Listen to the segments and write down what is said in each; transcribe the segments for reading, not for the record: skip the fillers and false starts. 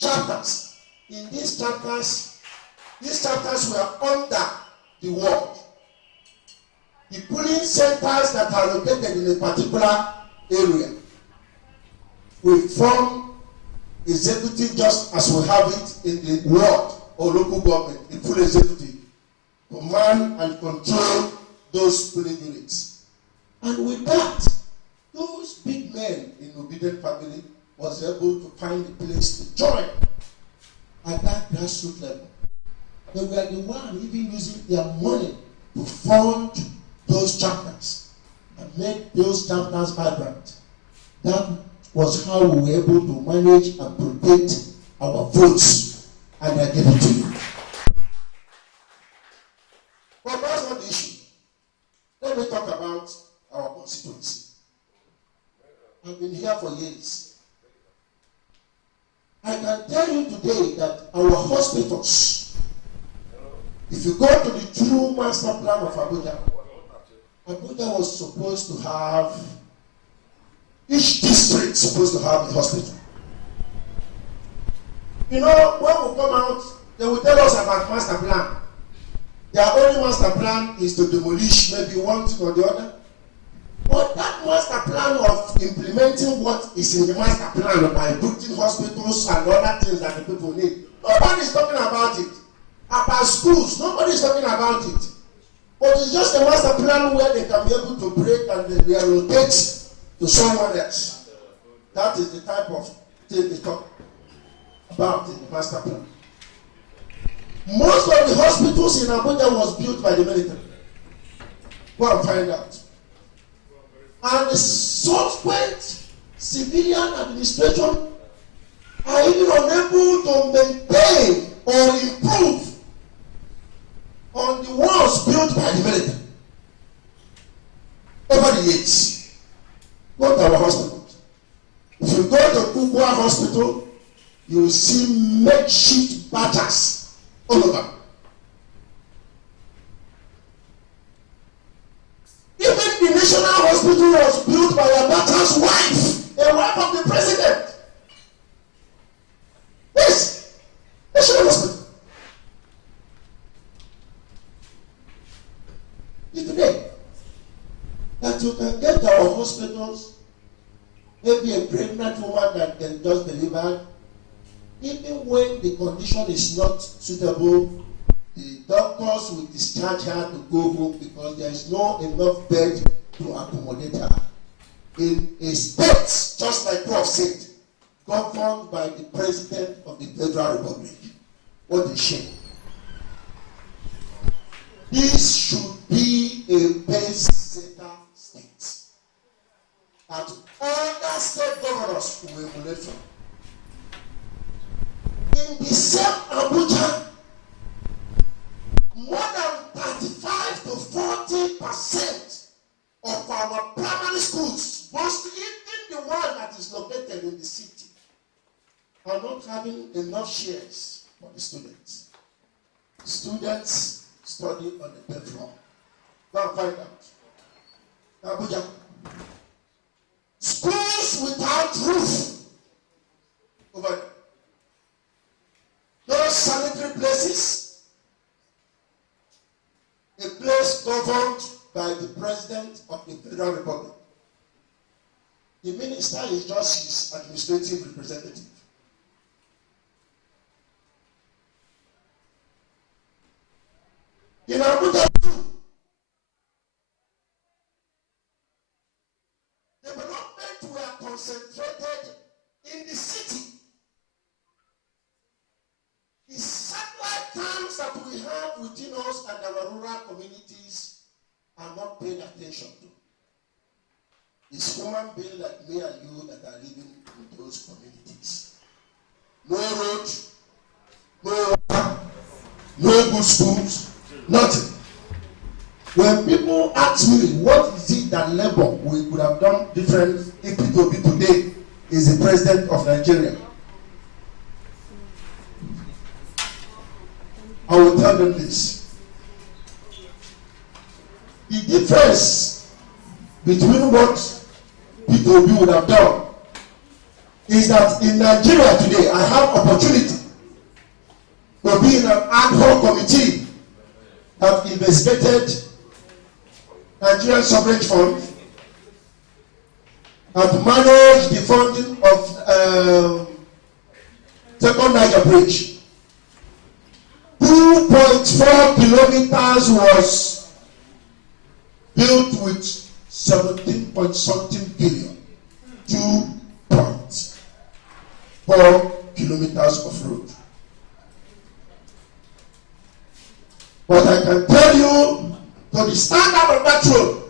chapters. In these chapters were under the world. The polling centers that are located in a particular area will form executive just as we have it in the ward or local government, the full executive, command and control those polling units. And with that, those big men in obedient family was able to find a place to join at that grassroots level. They were the one even using their money to fund those chapters and make those chapters vibrant. That was how we were able to manage and protect our votes and identity. But that's not the issue. Let me talk about our constituency. I've been here for years. I can tell you today that our hospitals, if you go to the true master plan of Abuja, Abuja was supposed to have, each district supposed to have a hospital. You know, when we come out, they will tell us about master plan. Their only master plan is to demolish maybe one thing or the other. But that master plan of implementing what is in the master plan by building hospitals and other things that the people need, nobody is talking about it. About schools, nobody is talking about it. But it's just a master plan where they can be able to break and they reallocate to someone else. That is the type of thing they talk about in the master plan. Most of the hospitals in Abuja was built by the military. Go and find out. And the subsequent civilian administration are even unable to maintain or improve on the walls built by the military over the years. Go to our hospitals. If you go to Kubwa Hospital, you will see makeshift batters all over. Even the National Hospital was built by Abata's wife, a wife of the president. Yes, National Hospital. Today, that you can get to our hospitals, maybe a pregnant woman that can just deliver, even when the condition is not suitable, the doctors will discharge her to go home because there is not enough bed to accommodate her. In a state, just like Prof said, governed by the President of the Federal Republic. What a shame. This should be a base setter state that other state governors will emulate from. In the same Abuja, more than 35 to 40% of our primary schools, mostly even the one that is located in the city, are not having enough shares for the students. Students study on the third floor. Go and find out. Abuja. Schools without roof. Over there. No sanitary places. A place governed by the President of the Federal Republic. The minister is just his administrative representative. In Abuja, development were concentrated in the city. The satellite towns that we have within us and our rural communities are not paid attention to. It's human beings like me and you that are living in those communities. No road, no water, no good schools, nothing. When people ask me what is it that Labour we could have done different if P2P today is the president of Nigeria, I will tell them this. The difference between what P2P would have done is that in Nigeria today, I have opportunity to be in an ad hoc committee that investigated Nigerian Sovereign Fund, that managed the funding of Second Niger Bridge. 2.4 kilometers was built with 17 point something billion. 2.4 kilometers of road. But I can tell you, to the standard of that road,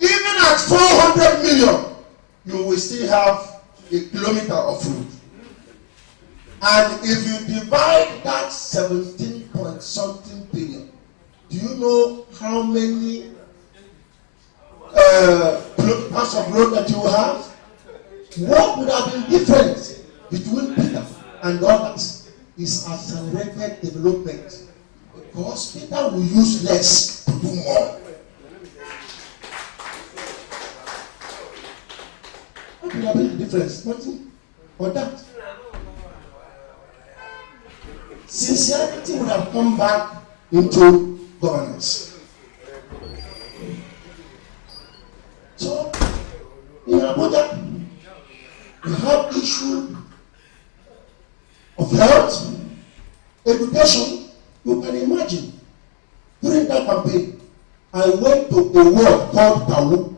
even at 400 million, you will still have a kilometer of road. And if you divide that 17 point something billion, do you know how many kilometers of road that you have? What would have been different between Peter and others is accelerated development, because Peter will use less to do more. What would have been the difference? Nothing or that. Sincerity would have come back into governance. So, in Abuja, we have issue of health, education. You can imagine, during that campaign, I went to a ward called Kawu.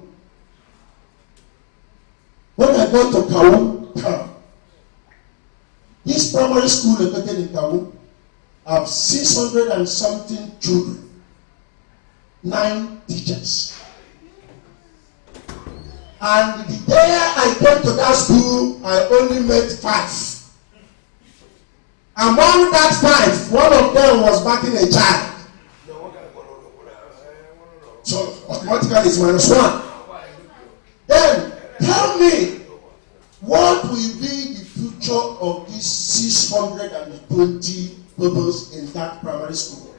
When I got to Kawu town, this primary school located in Kawu have 600 and something children, 9 teachers. And the day I came to that school, I only met 5. Among that 5, one of them was backing a child. So automatically it's -1. Then tell me, what will be the future of these 620 pupils in that primary school?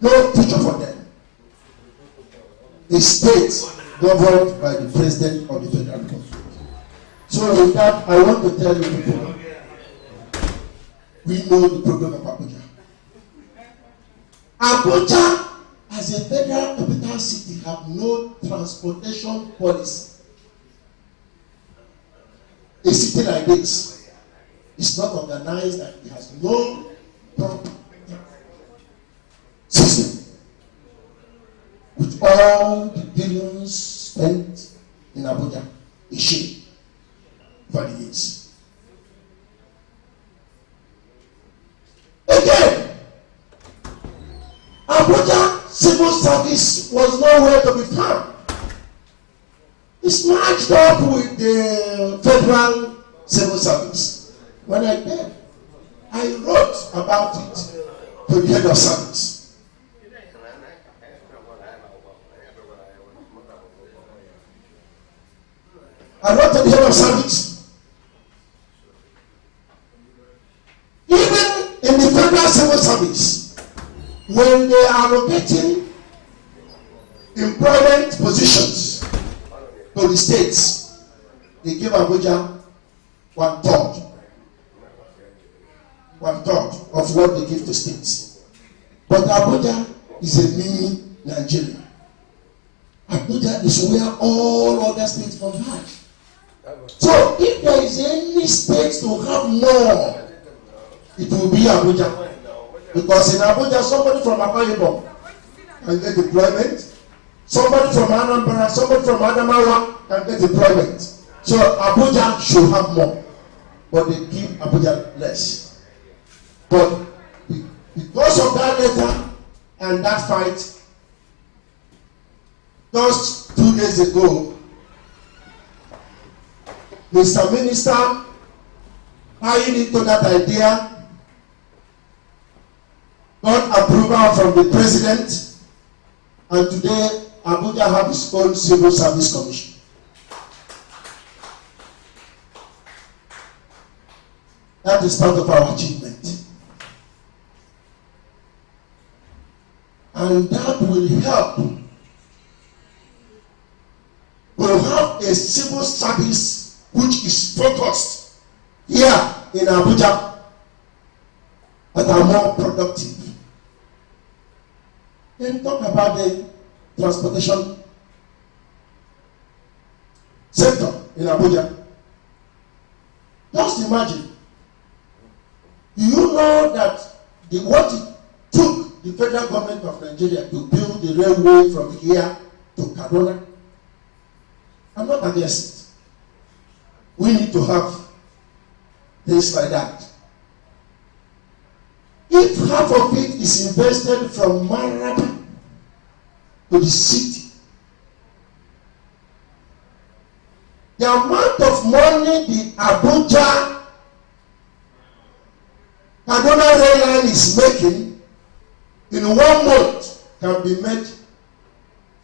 No future for them. A state governed by the president of the federal government. So with that, I want to tell you people, we know the problem of Abuja. Abuja, as a federal capital city, have no transportation policy. A city like this is not organized, and it has no proper system. With all the billions spent in Abuja, a shame for the years. Again, Abuja civil service was nowhere to be found. It's matched up with the federal civil service. When I did, I wrote about it to the head of service. I wrote to the head of service. Even in the federal civil service, when they are allocating employment positions to the states, they give Abuja 1/3 of what they give to states. But Abuja is a mini Nigeria. Abuja is where all other states converge. So if there is any state to have more, it will be Abuja. Because in Abuja, somebody from Akwa can get employment. Somebody from Anambra, somebody from Adamawa can get employment. So Abuja should have more, but they give Abuja less. But because of that letter and that fight, just 2 days ago, Mr. Minister buying into that idea, got approval from the president, and today Abuja have its own civil service commission. That is part of our achievement. And that will help to have a civil service which is focused here in Abuja, that are more productive. Then talk about the transportation sector in Abuja. Just imagine, do you know that what it took the federal government of Nigeria to build the railway from here to Kaduna? I'm not against it. We need to have things like that. If half of it is invested from Maraba to the city, the amount of money the Abuja Kaduna rail line is making in 1 month can be made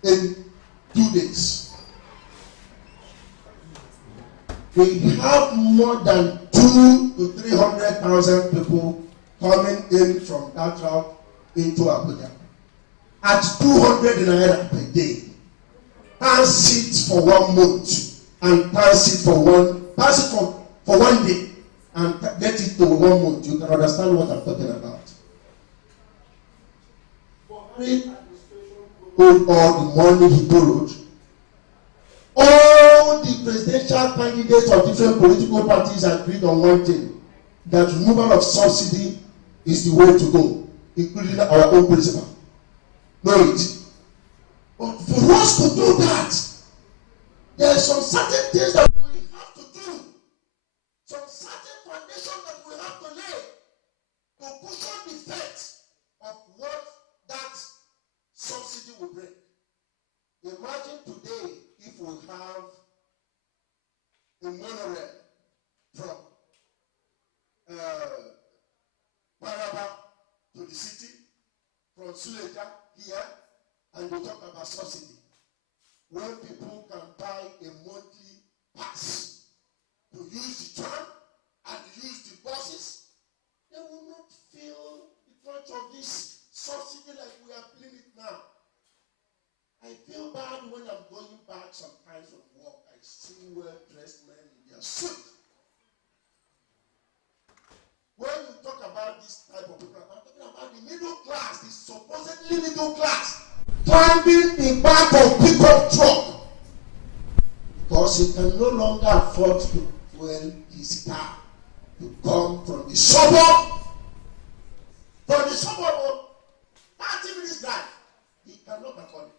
in 2 days. We have more than 200,000 to 300,000 people coming in from that route into Abuja at 200 naira per day. Transit for 1 month and transit for one day and get it to 1 month. You can understand what I'm talking about. Buhari owed all the money he borrowed. All the presidential candidates of different political parties agreed on one thing, that removal of subsidy is the way to go, including our own principal. Know it. But for us to do that, there are some certain things that we have to do, some certain foundation that we have to lay to cushion the effect of what that subsidy will bring. Imagine today if we have a monorail from Maraba to the city, from Suleja here, and we talk about subsidy. When people can buy a monthly pass to use the tram and use the buses, they will not feel the crunch of this subsidy like we are feeling it now. I feel bad when I'm going back sometimes from work. I see well-dressed men in their suit. When you talk about this type of people, I'm talking about the middle class, the supposedly middle class, climbing the back of pickup truck because he can no longer afford to fuel his car to come from the suburb. From the suburb of 30 minutes drive, he cannot afford it.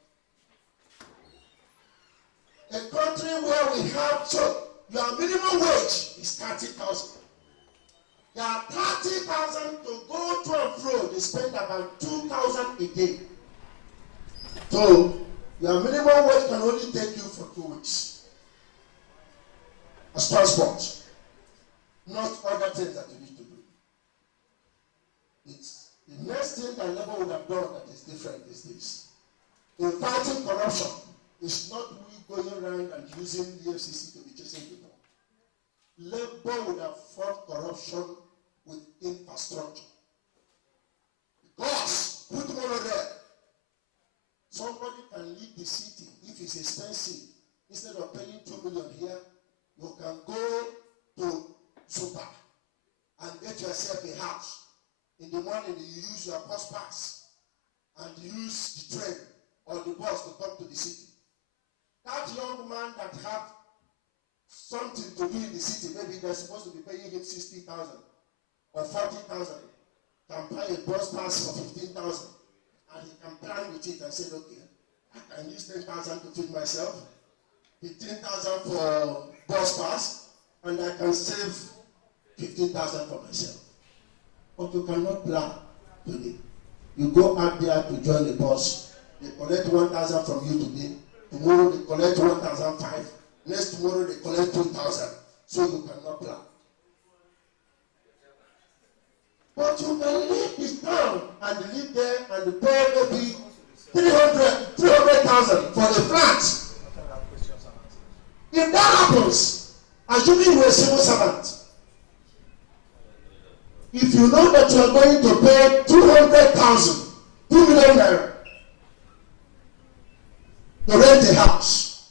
A country where we have, so your minimum wage is 30,000. There are 30,000 to go to and fro. They spend about 2,000 a day. So your minimum wage can only take you for 2 weeks as transport, not other things that you need to do. It's the next thing that Labour would have done that is different is this. In fighting corruption, it's not we going around and using the FCC to be chasing people. Labour would have fought corruption with infrastructure. Because, put money there. Somebody can leave the city if it's expensive. Instead of paying 2 million here, you can go to Super and get yourself a house. In the morning, you use your bus pass and use the train or the bus to come to the city. That young man that had something to do in the city, maybe they're supposed to be paying him 60,000 or 40,000, can buy a bus pass for 15,000, and he can plan with it and say, okay, I can use 10,000 to feed myself, 15,000 for bus pass, and I can save 15,000 for myself. But you cannot plan today. You go out there to join the bus, they collect 1,000 from you today, tomorrow they collect 1,500, next tomorrow they collect 2,000, so you cannot plan. But you can leave this town and live there and pay maybe 300,000 for a flat. If that happens, assuming you're a civil servant, if you know that you are going to pay 200,000, 2 million naira to rent a house,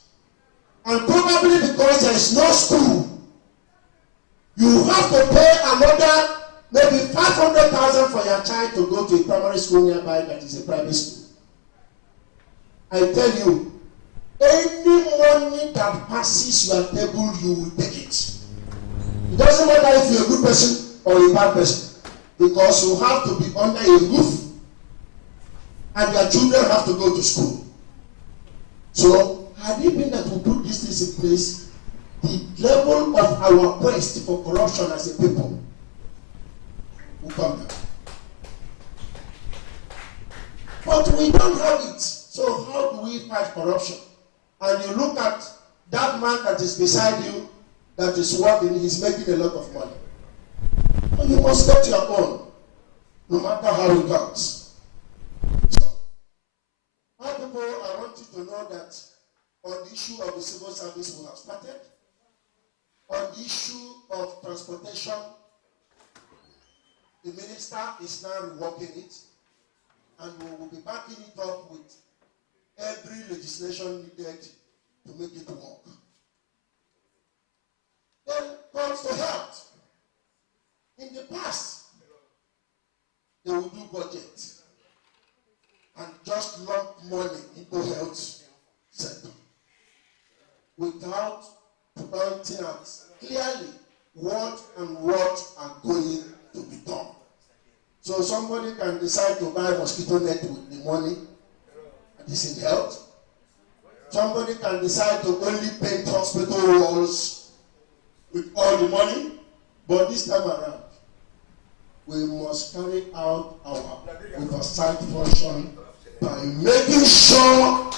and probably because there is no school maybe 500,000 for your child to go to a primary school nearby that is a private school. I tell you, any money that passes your table, you will take it. It doesn't matter if you're a good person or a bad person, because you have to be under a roof and your children have to go to school. So, had it been that we put these things in place, the level of our quest for corruption as a people will come down. But we don't have it. So how do we fight corruption? And you look at that man that is beside you, that is working, he's making a lot of money. And you must get your own, no matter how it comes. So, my people, I want you to know that on the issue of the civil service we have started, on the issue of transportation, the minister is now reworking it, and we will be backing it up with every legislation needed to make it work. Then comes to health. In the past, they will do budget and just lump money into health sector without pointing out clearly what are going to be done. So somebody can decide to buy mosquito net with the money that is in health. Somebody can decide to only paint hospital walls with all the money. But this time around, we must carry out our oversight function by making sure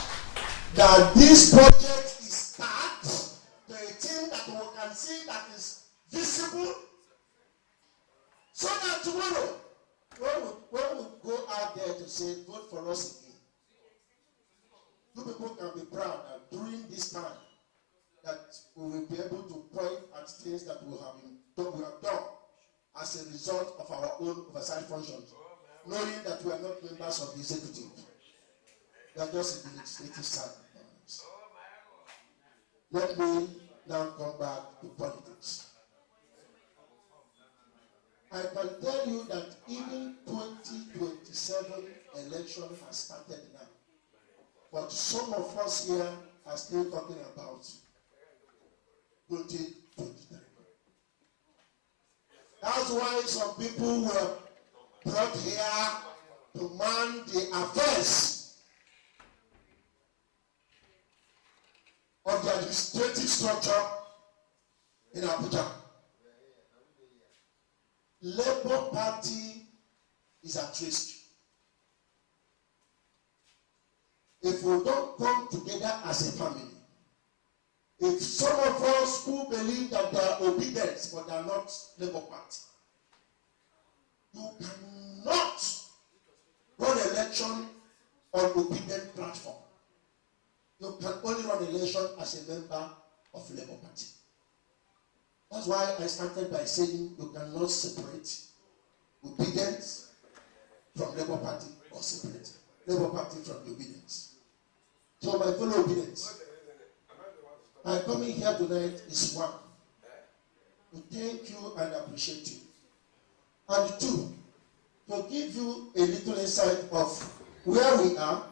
that this project is started to a thing that we can see that is visible, so that tomorrow, when we go out there to say, vote for us again, you people can be proud that during this time that we will be able to point at things that we have done as a result of our own oversight functions, knowing that we are not members of the executive. We are just in the legislative side. Let me now come back to politics. I can tell you that even 2027 election has started now. But some of us here are still talking about 2023. That's why some people were brought here to man the affairs of the administrative structure in Abuja. Labour Party is at risk. If we don't come together as a family, if some of us who believe that they are obedient but they are not Labour Party, you cannot run election on obedient platform. You can only run election as a member of Labour Party. That's why I started by saying you cannot separate obedience from Labour Party or separate Labour Party from obedience. So my fellow obedience, my coming here tonight is one, to thank you and appreciate you. And two, to give you a little insight of where we are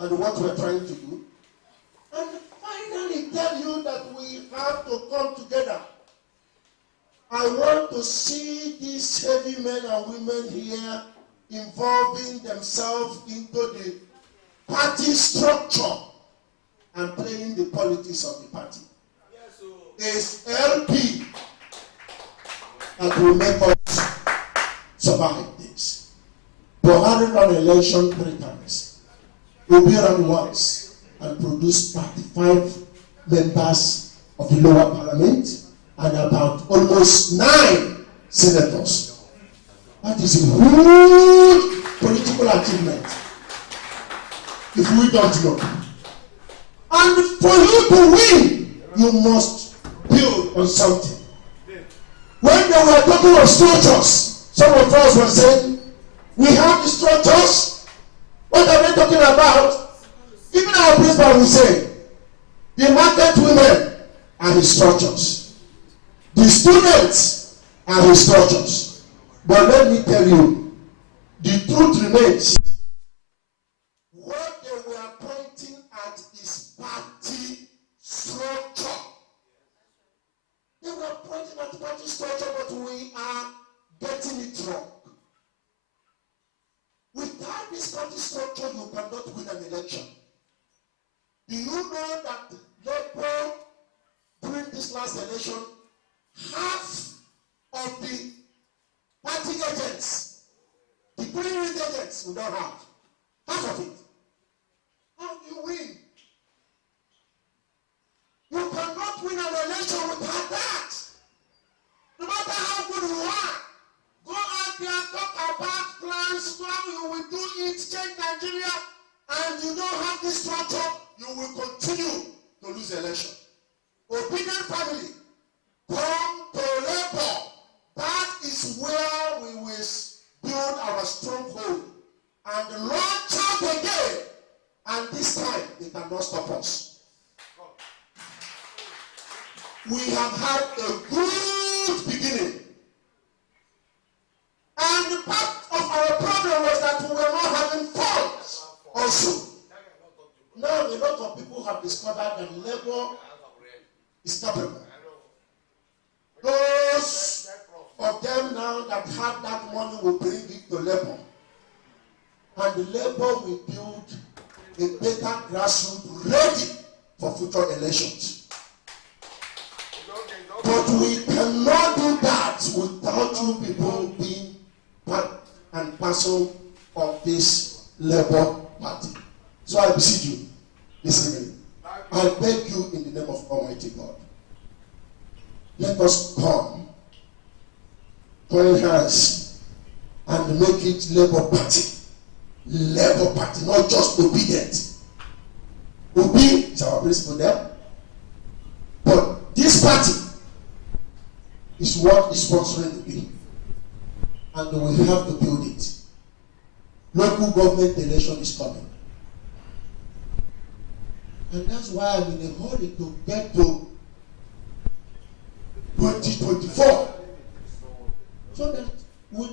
and what we're trying to do. And finally tell you that we have to come together. I want to see these heavy men and women here involving themselves into the party structure and playing the politics of the party. It's LP that will make us survive this. Buhari ran election 3 times. Obi ran once and produced 35 members of the lower parliament and about almost 9 senators. That is a huge political achievement, if we don't know. And for you to win, you must build on something. When they were talking of structures, some of us were saying, we have the structures. What are they talking about? Even our principal will say, the market women are his structures. The students are his structures. But let me tell you, the truth remains. What they were pointing at is party structure. They were pointing at party structure, but we are getting it wrong. Without this party structure, you cannot win an election. Do you know that Labour, during this last election, half of the party agents, the polling agents, we don't have half of it? How do you win? You cannot win an election without that. No matter how good you are, go out there, talk about plans, how you will do it, change Nigeria, and you don't have this structure, you will continue to lose the election. Obedient family, come to Labour. That is where we will build our stronghold and launch out again. And this time, they cannot stop us. We have had a good beginning. And part of our problem was that we were not having funds also. Now, a lot of people have discovered that Labour is capable. Those of them now that have that money will bring it to Labour. And the Labour will build a better grassroots ready for future elections. But we cannot do that without you people being part and parcel of this Labour Party. So I beseech you this evening. I beg you in the name of Almighty God. Let us come, join hands, and make it Labour Party. Labour Party, not just obedient. Obi is our principle there. But this party is what is sponsoring the bill. And we have to build it. Local government election is coming. And that's why I'm in a hurry to get to 2024. So that with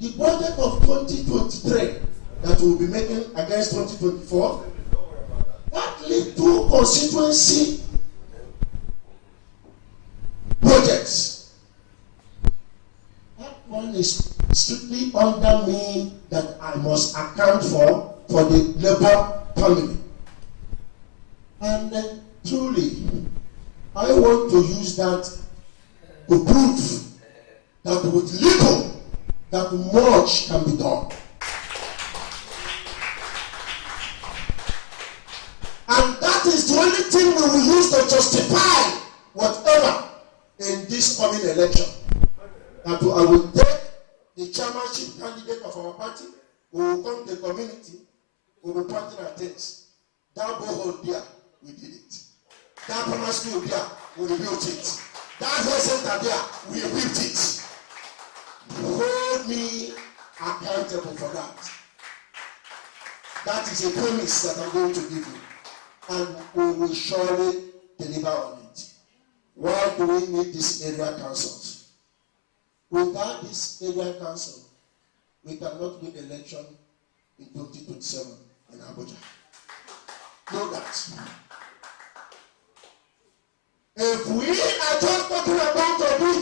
the budget of 2023 that we'll be making against 2024, that little constituency projects, that one is strictly under me that I must account for the Labour family. And truly, I want to use that to prove that with little, that much can be done. And that is the only thing we will use to justify whatever in this coming election. That I will take the chairmanship candidate of our party, we will come to the community, we will be pointing at things. That borehole there, we did it. That primary school there, we built it. That health center there, we built it. Hold me accountable for that. That is a promise that I'm going to give you. And we will surely deliver on it. Why do we need these area councils? Without this area council, we cannot win election in 2027 in Abuja. Know that. If we are just talking about Obi,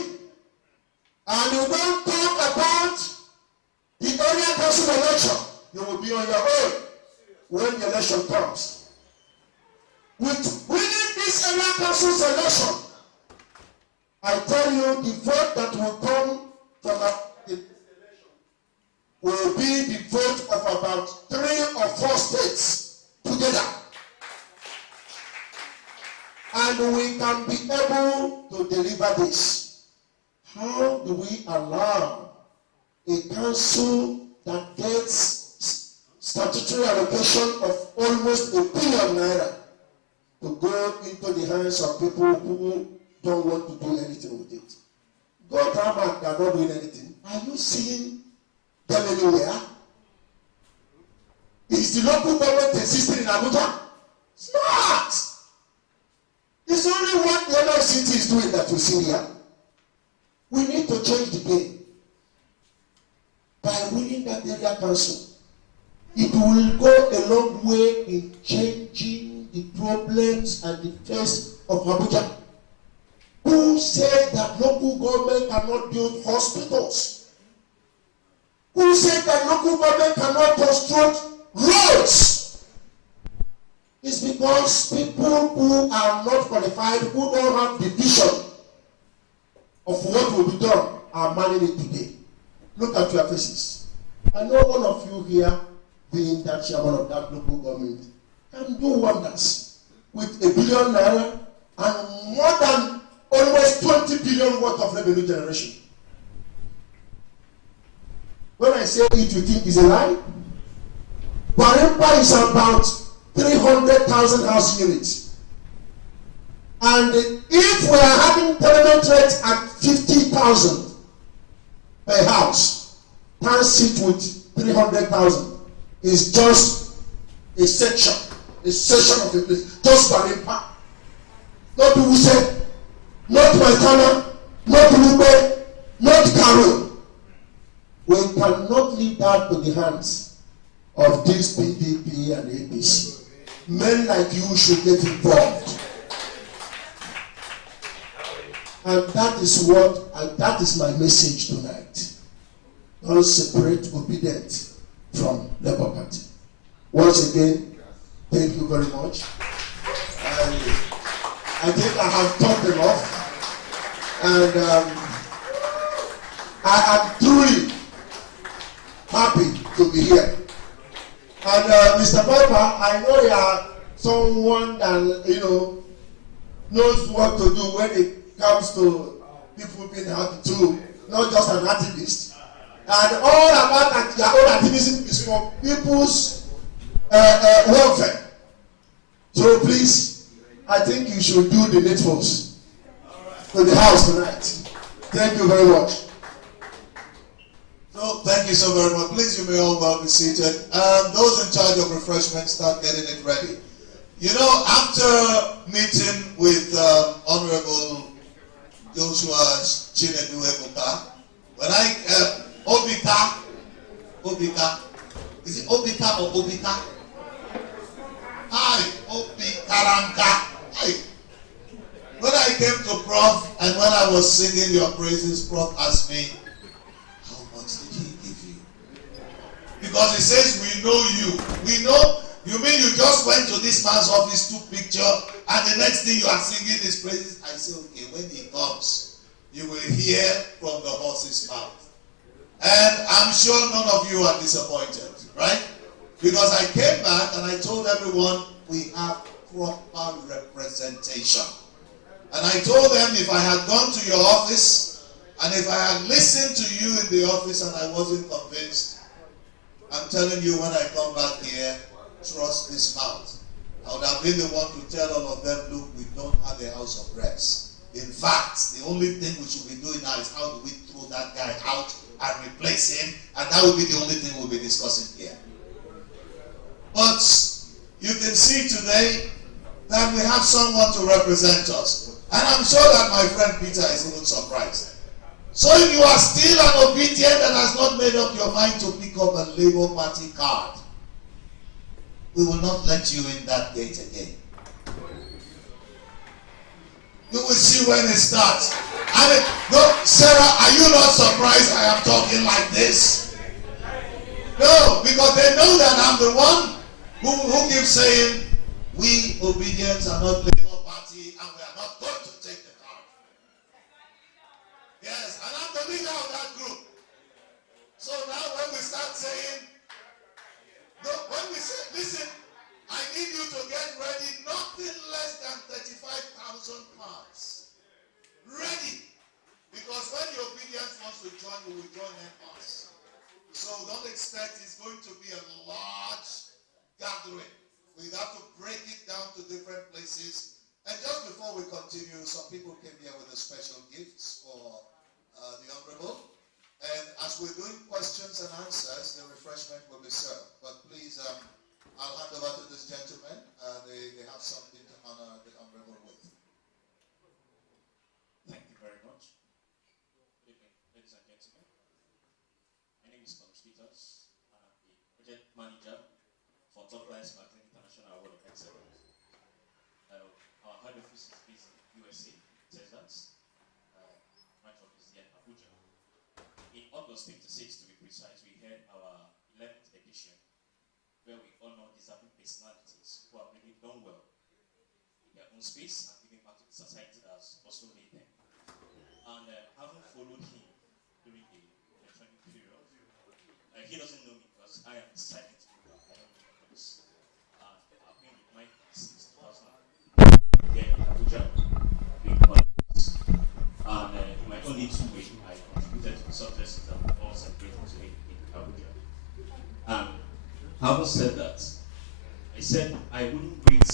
and you don't talk about the area council election, you will be on your own when the election comes. With winning this area council election, I tell you, the vote that will come from this election will be the vote of about 3 or 4 states together. And we can be able to deliver this. How do we allow a council that gets statutory allocation of almost R1 billion to go into the hands of people who don't want to do anything with it? Government are not doing anything. Are you seeing them anywhere? Is the local government existing in Abuja? It's not. It's only what the other city is doing that we see here. We need to change the game. by winning that area council, it will go a long way in changing the problems and the face of Abuja. Who said that local government cannot build hospitals? Who said that local government cannot construct roads? It's because people who are not qualified, who don't have the vision of what will be done, are managing it today. Look at your faces. I know one of you here, being that chairman of that local government, can do wonders with ₦1 billion and more than almost 20 billion worth of revenue generation. When I say it, you think it's a lie? Barimpa is about 300,000 house units. And if we are having tenement rates at 50,000 per house, times it with 300,000 is just a section of the place, just Barimpa. Not Wuse, not Maitama, not Lube, not Karo. We cannot leave that to the hands of this PDP and APC. Men like you should get involved. And that is my message tonight. Don't separate obedience from Labour Party. Once again, thank you very much. And I think I have talked enough. And I am truly happy to be here. And Mr. Piper, I know you are someone that knows what to do when it comes to people being happy too, not just an activist. And all about that, your own activism is for people's welfare. So please, I think you should do the needfuls to the house tonight. Thank you very much. So, thank you so very much. Please, you may all well be seated. Those in charge of refreshment, start getting it ready. You know, after meeting with Honorable Joshua Chinedu Obika, when Obika, is it Obika or Obika? Hi, Obikaranka. Hi. When I came to Prof and when I was singing your praises, Prof asked me, how much did he give you? Because he says, we know you. We know, you mean you just went to this man's office, took picture, and the next thing you are singing his praises? I say, okay, when he comes, you will hear from the horse's mouth. And I'm sure none of you are disappointed, right? Because I came back and I told everyone we have proper representation. And I told them if I had gone to your office and if I had listened to you in the office and I wasn't convinced, I'm telling you when I come back here, trust this mouth. I would have been the one to tell all of them, look, we don't have a house of reps. In fact, the only thing we should be doing now is how do we throw that guy out and replace him, and that will be the only thing we'll be discussing here. But you can see today that we have someone to represent us. And I'm sure that my friend Peter is even surprised. So if you are still an obedient and has not made up your mind to pick up a Labour Party card, we will not let you in that gate again. You will see when it starts. I mean, no, Sarah, are you not surprised I am talking like this? No, because they know that I'm the one who keeps saying, we obedience are not Labour Party and we are not going to take the card. Yes, and I'm the leader of that group. So now when we start saying, no, when we say, listen, I need you to get ready, nothing less than 35,000 pounds. Ready. Because when the obedience wants to join, we will join us. So don't expect it's going to be a large gathering. We have to break it down to different places. And just before we continue, some people came here with the special gifts for the Honorable. And as we're doing questions and answers, the refreshment will be served. But please, I'll hand over to this gentleman. They have something to honor the Honorable with. Thank you very much. Good evening, ladies and gentlemen. My name is Coach status, and I'm the project manager for Top Lives Marketing International Award of Excellence. Our head office is based in USA, Texas. Branch office here in Abuja. In August 56, to be precise, we had our 11th edition, where we honor deserving personalities who have really done well in their own space and giving back to the society that has also made them. And having followed him during the training period, he doesn't know me because I am silent mover. I don't make noise. And I've been with Mike since 2000 here in Abuja, being honors. And in my own little way, I contributed to the success that we all celebrate today in Abuja. And having said that, I said I wouldn't wait.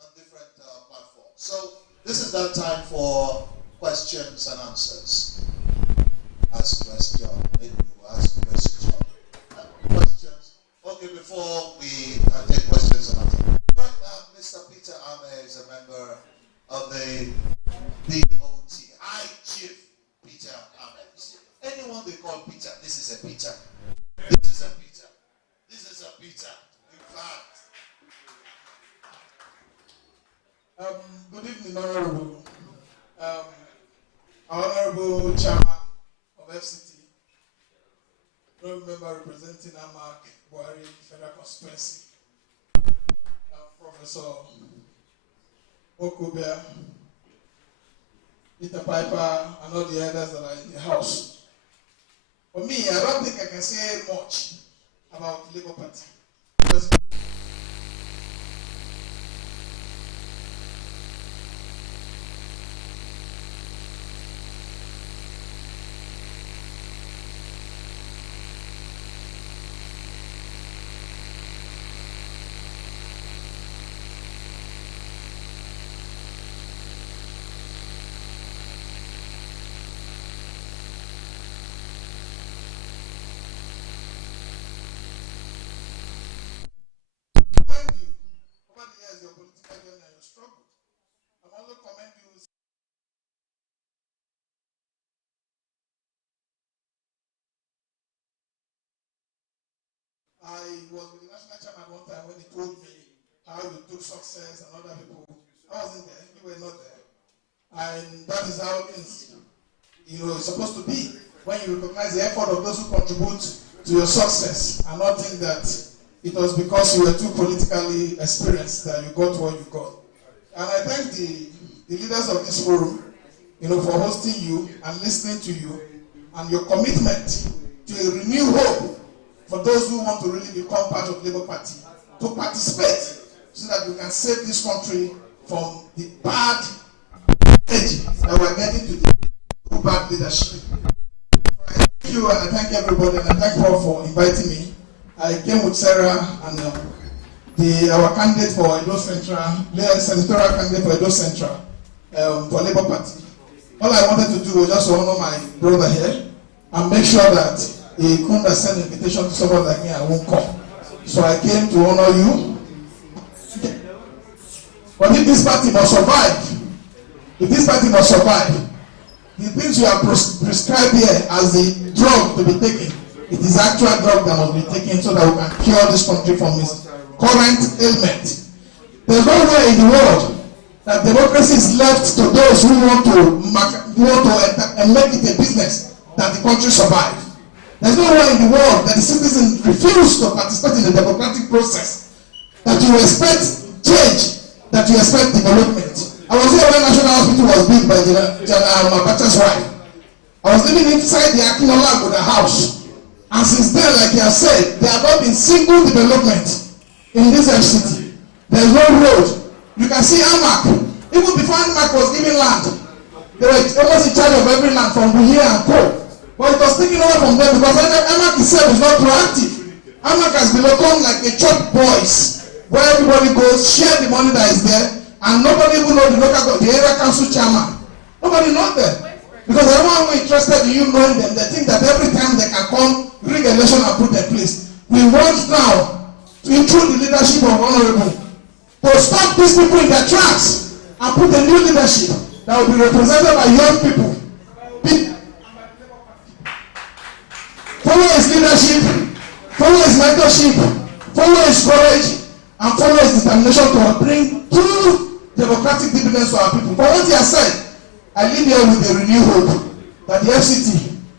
On different platforms. So this is that time for questions and answers. Ask question. Maybe we will ask questions. Questions. Okay, before we take questions and answers. Right now, Mr. Peter Ame is a member of the BOT. Hi, Chief Peter Ame. Anyone they call Peter, this is a Peter. This is a Peter. This is a Peter. In fact. Good evening, Honorable. Honorable Chairman of FCT, member representing AMAC, Buhari Federal Constituency, Professor Okubia, Peter Piper, and all the others that are in the house. For me, I don't think I can say much about the Labour Party. Because I was with the national chairman one time when he told me how you took success and other people. I wasn't there, you were not there. And that is how things, it's supposed to be. When you recognize the effort of those who contribute to your success and not think that it was because you were too politically experienced that you got what you got. And I thank the leaders of this forum, for hosting you and listening to you and your commitment to a renewed hope for those who want to really become part of the Labour Party, to participate so that we can save this country from the bad edge that we're getting to the bad leadership. So I thank you and I thank everybody and I thank Paul for inviting me. I came with Sarah and our candidate for Edo Central, senatorial candidate for Edo Central for Labour Party. All I wanted to do was just to honor my brother here and make sure that he couldn't send an invitation to someone like me, I won't come. So I came to honor you. But if this party must survive, the things you have prescribed here as the drug to be taken, it is actual drug that must be taken so that we can cure this country from its current ailment. There's no way in the world that democracy is left to those who want to make it a business that the country survives. There's no way in the world that the citizens refuse to participate in the democratic process, that you expect change, that you expect development. I was here when National Hospital was built by Abacha's wife. I was living inside the Akinola Abuja house. And since then, like you have said, there have not been single development in this FCT. There's no road. You can see AMAC. Even before AMAC was given land, they were almost in charge of every land from Buhia and Co. But it was taken over from them because AMAC itself is not proactive. AMAC has become like a church boys, where everybody goes, share the money that is there, and nobody even knows the area council chairman. Nobody knows them. Because everyone who is interested in you knowing them, they think that every time they can come, rig election and put them in place. We want now to include the leadership of Honorable to stop these people in their tracks and put a new leadership that will be represented by young people. Follow his leadership, follow his mentorship, follow his courage, and follow his determination to bring true democratic dividends to our people. For what he has said, I leave here with a renewed hope that the FCT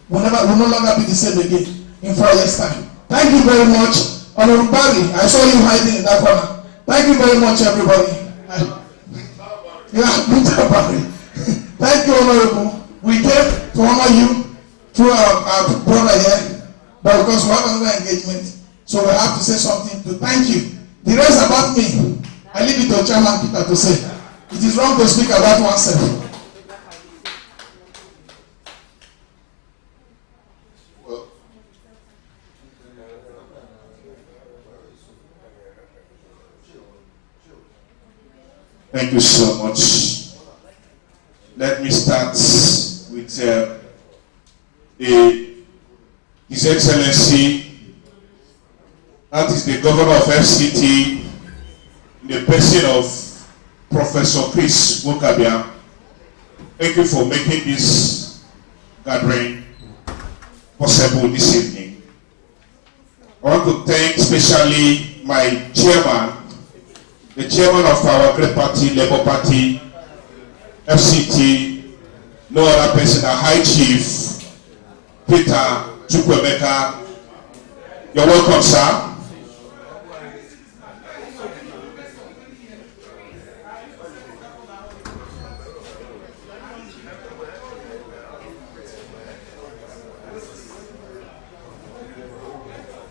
will no longer be the same again in 4 years' time. Thank you very much. Honorable Barry, I saw you hiding in that corner. Thank you very much, everybody. Barry. Thank you, Honorable. We came to honor you through our brother here, but because we have another engagement, so we have to say something to thank you. The rest about me, I leave it to Chairman Peter to say. It is wrong to speak about oneself. Thank you so much. Let me start with His Excellency, that is the Governor of FCT, in the person of Professor Chris Wokabia. Thank you for making this gathering possible this evening. I want to thank especially my chairman, the chairman of our great party, Labour Party, FCT, no other person than High Chief Peter Chukwemeka. You're welcome, sir.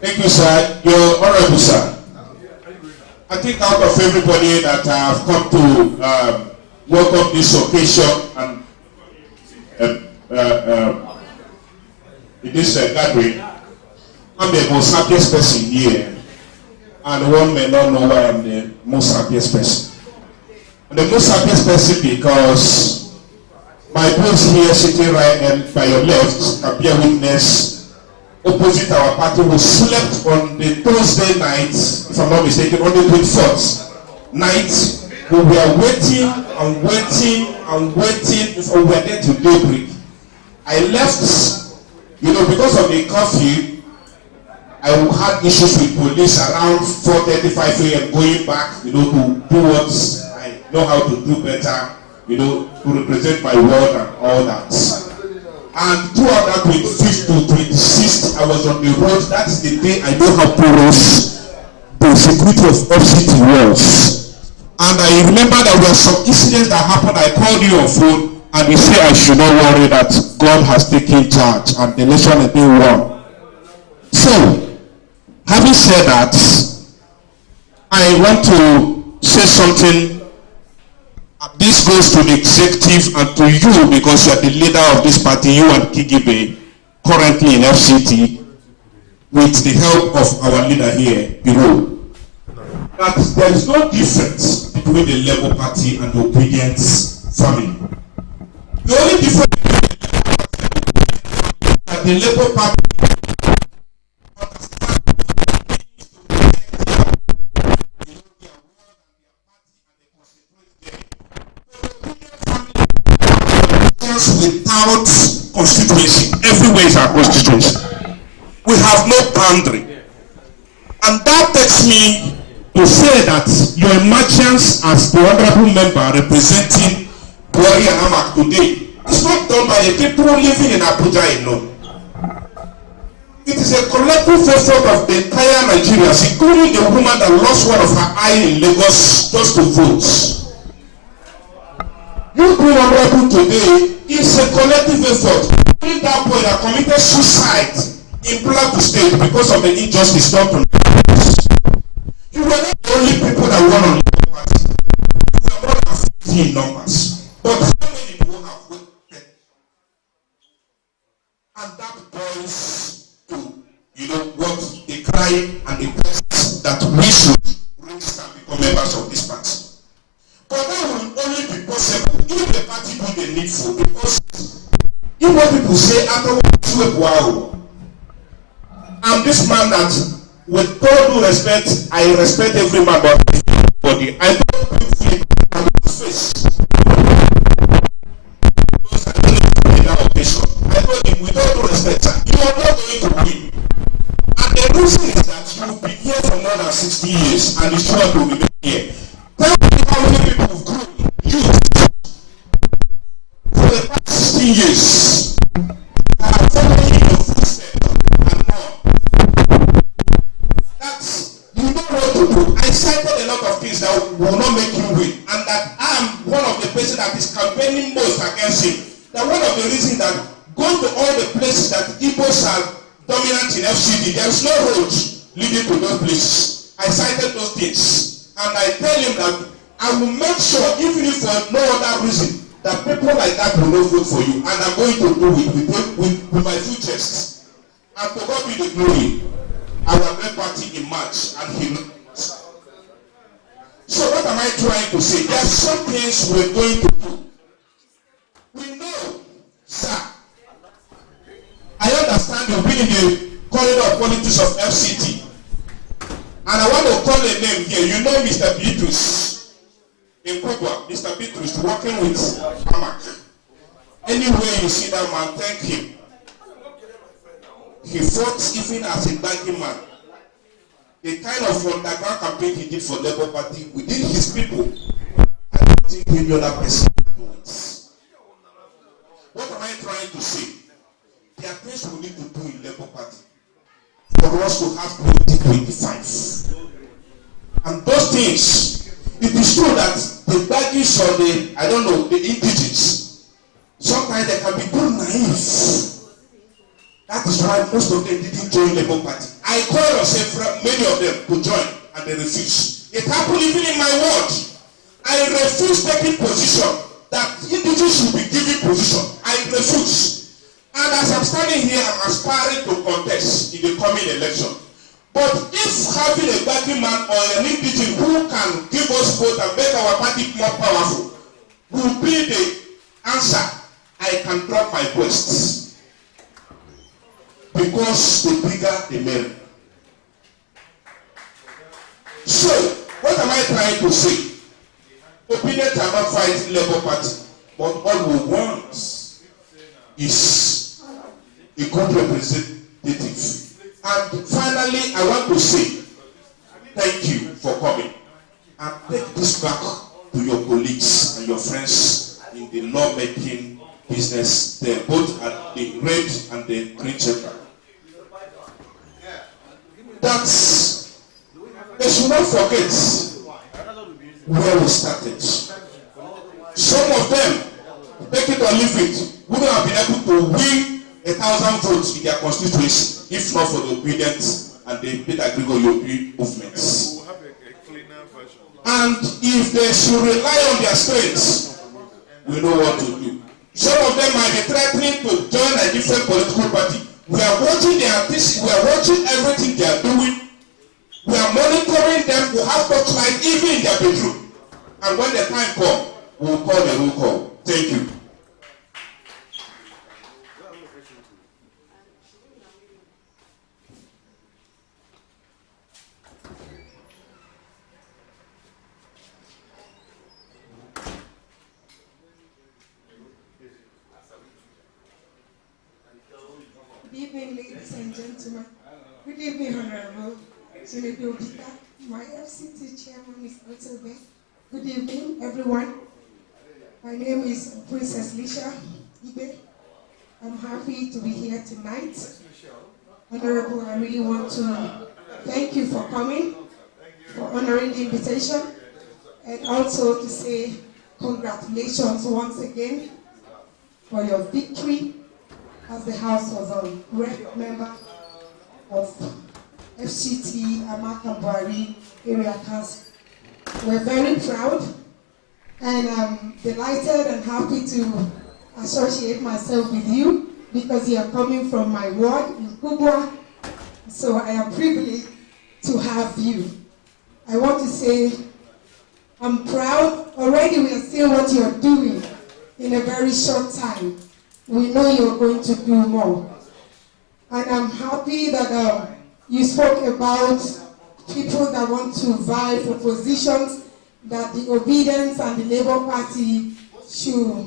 Thank you, sir. You're honorable, sir. I think out of everybody that have come to welcome this occasion and in this gathering, I'm the most happiest person here, and one may not know why I'm the most happiest person. I'm the most happiest person because my boss here sitting right by your left can be a witness. Opposite our party who slept on the Thursday night, if I'm not mistaken, on the 24th night. We were waiting and waiting and waiting before we were there to daybreak. I left, because of the curfew, I had issues with police around 4:35 a.m. going back, to do what I know how to do better, to represent my ward and all that. And throughout that 25th to 26th, I was on the road. That is the day I know how porous the security of FCT was. And I remember there were some incidents that happened. I called you on phone, and you say I should not worry, that God has taken charge and the election is being won. So, having said that, I want to say something. This goes to the executive and to you, because you are the leader of this party, you and Kigibe, currently in FCT, with the help of our leader here, Biro, that there is no difference between the Labour Party and the Obedience family. The only difference is that the Labour Party without constituency. Everywhere is our constituency. We have no boundary. And that takes me to say that your emergence as the honorable member representing Buhari and Amak today is not done by the people living in Abuja alone. It is a collective effort of the entire Nigerians, including the woman that lost one of her eye in Lagos just to vote. You being honorable today is a collective effort. Only that boy that committed suicide in Plateau State because of the injustice done to us. You were not the only people that won on the party. You were more than 15 numbers. But how many people have waited? And that boils to, what they cry and the press that we should register and become members of this party. But that will only be possible if the party do the needful, because if what people say afterwards, I'm this man that, with all due respect, I respect every man, but everybody, I don't feel on his face. Those are the that occasion. I told him, with all due respect, sir, you are not going to win. And the reason is that you've been here for more than 60 years, and it's sure to remain here. Tell me how many people have grown youth for the past 16 years. I have followed in your footsteps and more. That's, you don't know what to do. I cited a lot of things that will not make you win, and that I'm one of the persons that is campaigning most against him. That one of the reasons that going to all the places that Igbos are dominant in FCD, there is no road leading to those places. I cited those things. And I tell him that I will make sure, even if for no other reason, that people like that will not vote for you. And I'm going to do it with my full chest. And to God be the glory, I will make party in March, and he knows. So what am I trying to say? There are some things we're going to do. We know, sir. I understand you've been in the corridor of politics of FCT. And I want to call a name here. You know Mr. Bitrus in Kogwa. Mr. Bitrus working with Amak. Anywhere you see that man, thank him. He fought even as a banking man. The kind of underground campaign he did for Labour Party within his people, I don't think any other person can do it. What am I trying to say? There are things we need to do in Labour Party for us to have 2025. And those things, it is true that the baggies or the indigenous, sometimes they can be too naive. That is why most of them didn't join the Labour Party. I called on many of them to join, and they refused. It happened even in my ward. I refused taking position that indigenous should be given position. I refused. And as I'm standing here, I'm aspiring to contest in the coming election. But if having a banking man or an indigenous who can give us vote and make our party more powerful will be the answer, I can drop my breasts. Because the bigger the merrier. So, what am I trying to say? Opinion cannot fight Labour Party, but all we want is a good representative. And finally, I want to say thank you for coming. And take this back to your colleagues and your friends in the lawmaking business there, both at the red and the green chamber. That they should not forget where we started. Some of them, take it or leave it, wouldn't have been able to win 1,000 votes in their constituency if not for the obedient and the Peter Gregory movements. And if they should rely on their strength, we know what to do. Some of them might be threatening to join a different political party. We are watching their this, we are watching everything they are doing. We are monitoring them. We have touchlight even in their bedroom. And when the time comes, we will call the roll call. Thank you. Good evening, ladies and gentlemen. Good evening, Honorable Chinedu Obika. My FCT chairman is also there. Good evening, everyone. My name is Princess Lisha Ibe. I'm happy to be here tonight. Honorable, I really want to thank you for coming, for honoring the invitation, and also to say congratulations once again for your victory as the House of Rep member of FCT Amakambari Area Council. We're very proud, and I'm delighted and happy to associate myself with you because you are coming from my ward in Kubwa, so I am privileged to have you. I want to say I'm proud. Already we are seeing what you are doing in a very short time. We know you're going to do more. And I'm happy that you spoke about people that want to vie for positions, that the Obedience and the Labour Party should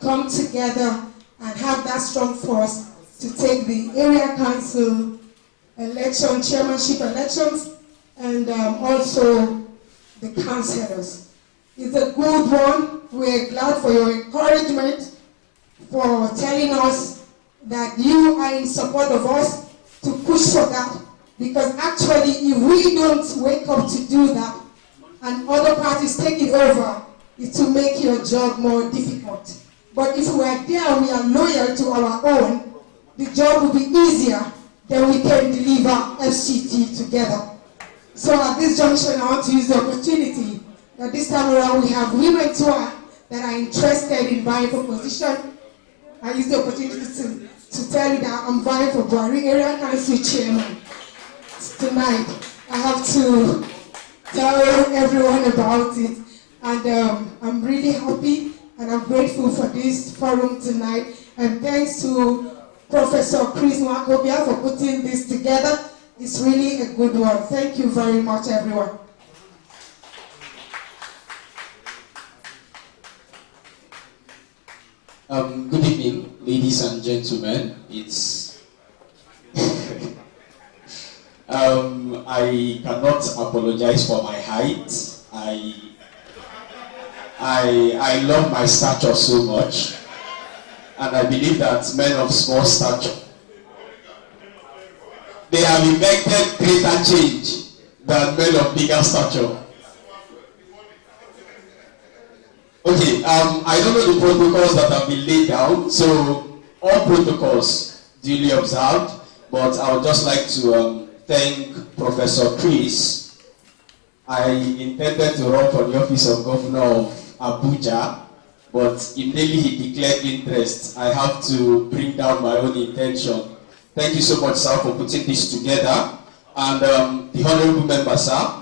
come together and have that strong force to take the area council election, chairmanship elections, and also the councillors. It's a good one. We're glad for your encouragement, for telling us that you are in support of us to push for that, because actually if we don't wake up to do that and other parties take it over, it will make your job more difficult. But if we are there, we are loyal to our own, the job will be easier, then we can deliver FCT together. So at this junction, I want to use the opportunity that this time around we have women too that are interested in vying for position. I use the opportunity to tell you that I'm vying for Buhari Area Council Chairman. Tonight, I have to tell everyone about it. And I'm really happy and I'm grateful for this forum tonight. And thanks to Professor Chris Mwakobia for putting this together. It's really a good one. Thank you very much, everyone. Good evening, ladies and gentlemen. It's I cannot apologize for my height. I love my stature so much, and I believe that men of small stature, they have effected greater change than men of bigger stature. Okay, I don't know the protocols that have been laid down, so all protocols duly observed, but I would just like to thank Professor Chris. I intended to run for the office of Governor of Abuja, but immediately he declared interest. I have to bring down my own intention. Thank you so much, sir, for putting this together. And the honorable member, sir,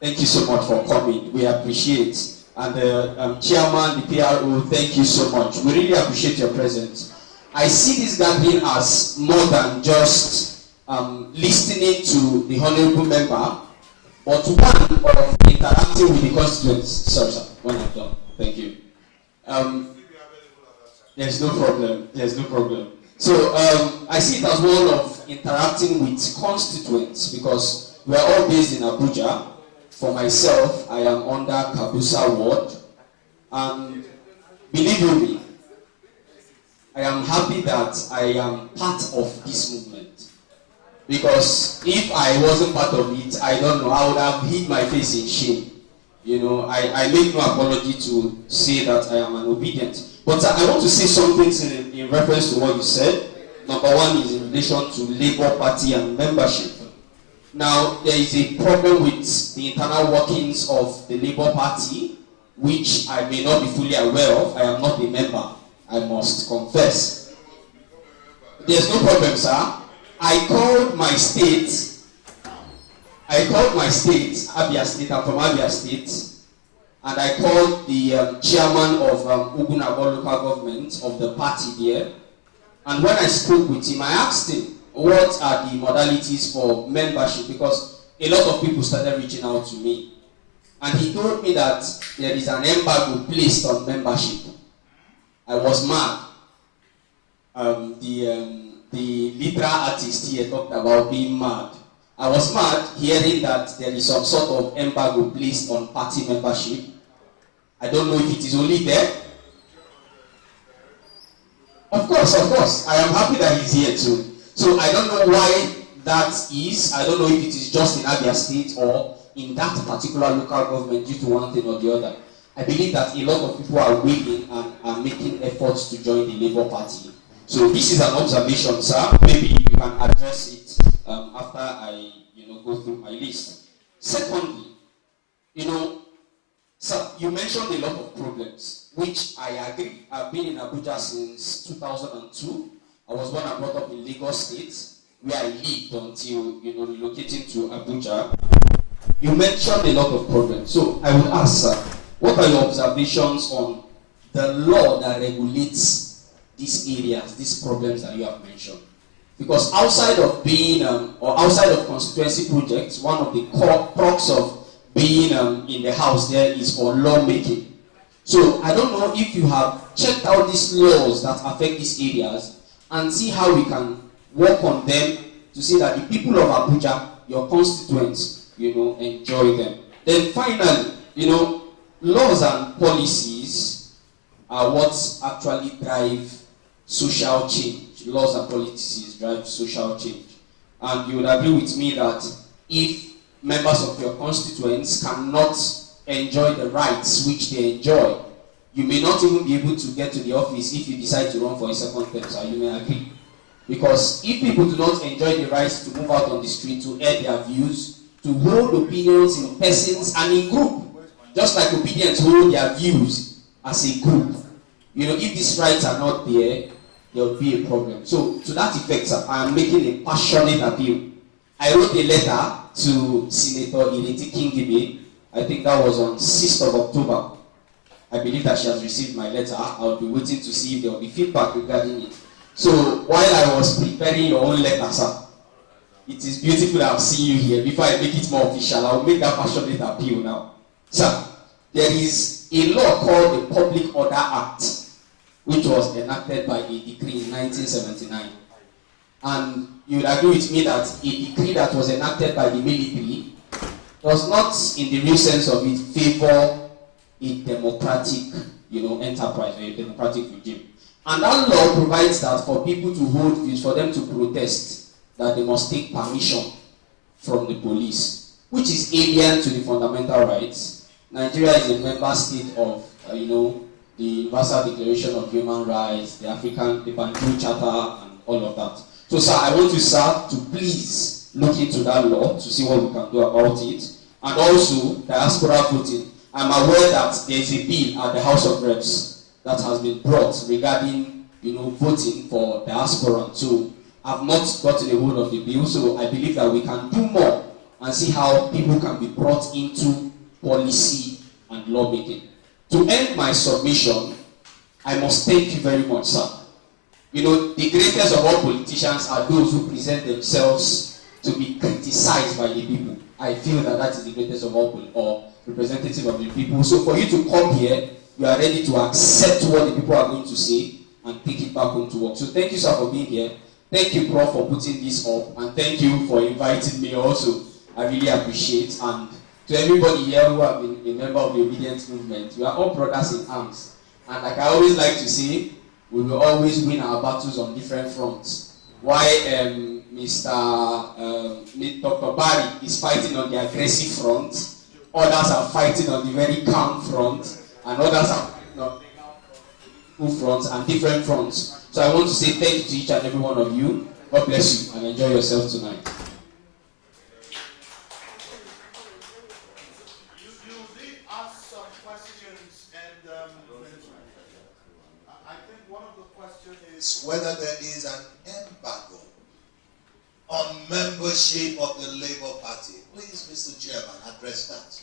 thank you so much for coming. We appreciate. And chairman, the PRO, thank you so much. We really appreciate your presence. I see this gathering as more than just listening to the honorable member, but one of interacting with the constituents. Sorry, sir, when I'm done. Thank you. There's no problem. There's no problem. So I see it as one of interacting with constituents because we are all based in Abuja. For myself, I am under Kabusa Ward, and believe you me, I am happy that I am part of this movement. Because if I wasn't part of it, I don't know, I would have hid my face in shame. You know, I make no apology to say that I am an obedient. But I want to say something in reference to what you said. Number one is in relation to Labour Party and membership. Now, there is a problem with the internal workings of the Labour Party, which I may not be fully aware of. I am not a member, I must confess. There's no problem, sir. I called my state, Abia State, I'm from Abia State, and I called the chairman of Ugunabo local government of the party there. And when I spoke with him, I asked him, what are the modalities for membership? Because a lot of people started reaching out to me. And he told me that there is an embargo placed on membership. I was mad. The literal artist here talked about being mad. I was mad hearing that there is some sort of embargo placed on party membership. I don't know if it is only there. Of course. I am happy that he's here too. So I don't know why that is. I don't know if it is just in Abia State or in that particular local government due to one thing or the other. I believe that a lot of people are willing and are making efforts to join the Labour Party. So this is an observation, sir. Maybe you can address it after I, go through my list. Secondly, sir, you mentioned a lot of problems, which I agree. I've been in Abuja since 2002. I was born and brought up in Lagos State, where I lived until, relocating to Abuja. You mentioned a lot of problems. So I would ask, sir, what are your observations on the law that regulates these areas, these problems that you have mentioned? Because outside of being, or outside of constituency projects, one of the core crux of being in the house there is for lawmaking. So I don't know if you have checked out these laws that affect these areas and see how we can work on them to see that the people of Abuja, your constituents, enjoy them. Then finally, laws and policies are what actually drive social change. Laws and policies drive social change. And you would agree with me that if members of your constituents cannot enjoy the rights which they enjoy, you may not even be able to get to the office if you decide to run for a second term, so you may agree. Because if people do not enjoy the rights to move out on the street, to air their views, to hold opinions in persons and in group, just like obedience hold their views as a group, if these rights are not there, there will be a problem. So to that effect, sir, I am making a passionate appeal. I wrote a letter to Senator Ireti Kingibe. I think that was on 6th of October. I believe that she has received my letter. I'll be waiting to see if there will be feedback regarding it. So while I was preparing your own letter, sir, it is beautiful that I've seen you here. Before I make it more official, I'll make that passionate appeal now. Sir, there is a law called the Public Order Act, which was enacted by a decree in 1979. And you would agree with me that a decree that was enacted by the military does not, in the real sense of it, favor a democratic, enterprise or a democratic regime. And that law provides that for people to hold views, for them to protest, that they must take permission from the police, which is alien to the fundamental rights. Nigeria is a member state of, the Universal Declaration of Human Rights, the Banjul Charter, and all of that. So, sir, I want you, sir, to please look into that law to see what we can do about it. And also, diaspora voting. I'm aware that there is a bill at the House of Reps that has been brought regarding, voting for diaspora. So, I've not gotten a hold of the bill, so I believe that we can do more and see how people can be brought into policy and lawmaking. To end my submission, I must thank you very much, sir. The greatest of all politicians are those who present themselves to be criticized by the people. I feel that that is the greatest of all, or representative of the people. So for you to come here, you are ready to accept what the people are going to say, and take it back home to work. So thank you, sir, for being here. Thank you, Prof, for putting this up, and thank you for inviting me also. I really appreciate. And to everybody here who have been a member of the Obedience Movement, we are all brothers in arms. And like I always like to say, we will always win our battles on different fronts. Why Dr. Barry is fighting on the aggressive front, others are fighting on the very calm front, and others are fronts and different fronts. So I want to say thank you to each and every one of you. God bless you and enjoy yourself tonight. You did ask some questions, and I think one of the questions is whether there is an embargo on membership of the Labour Party. Please, Mr. Chairman, address that.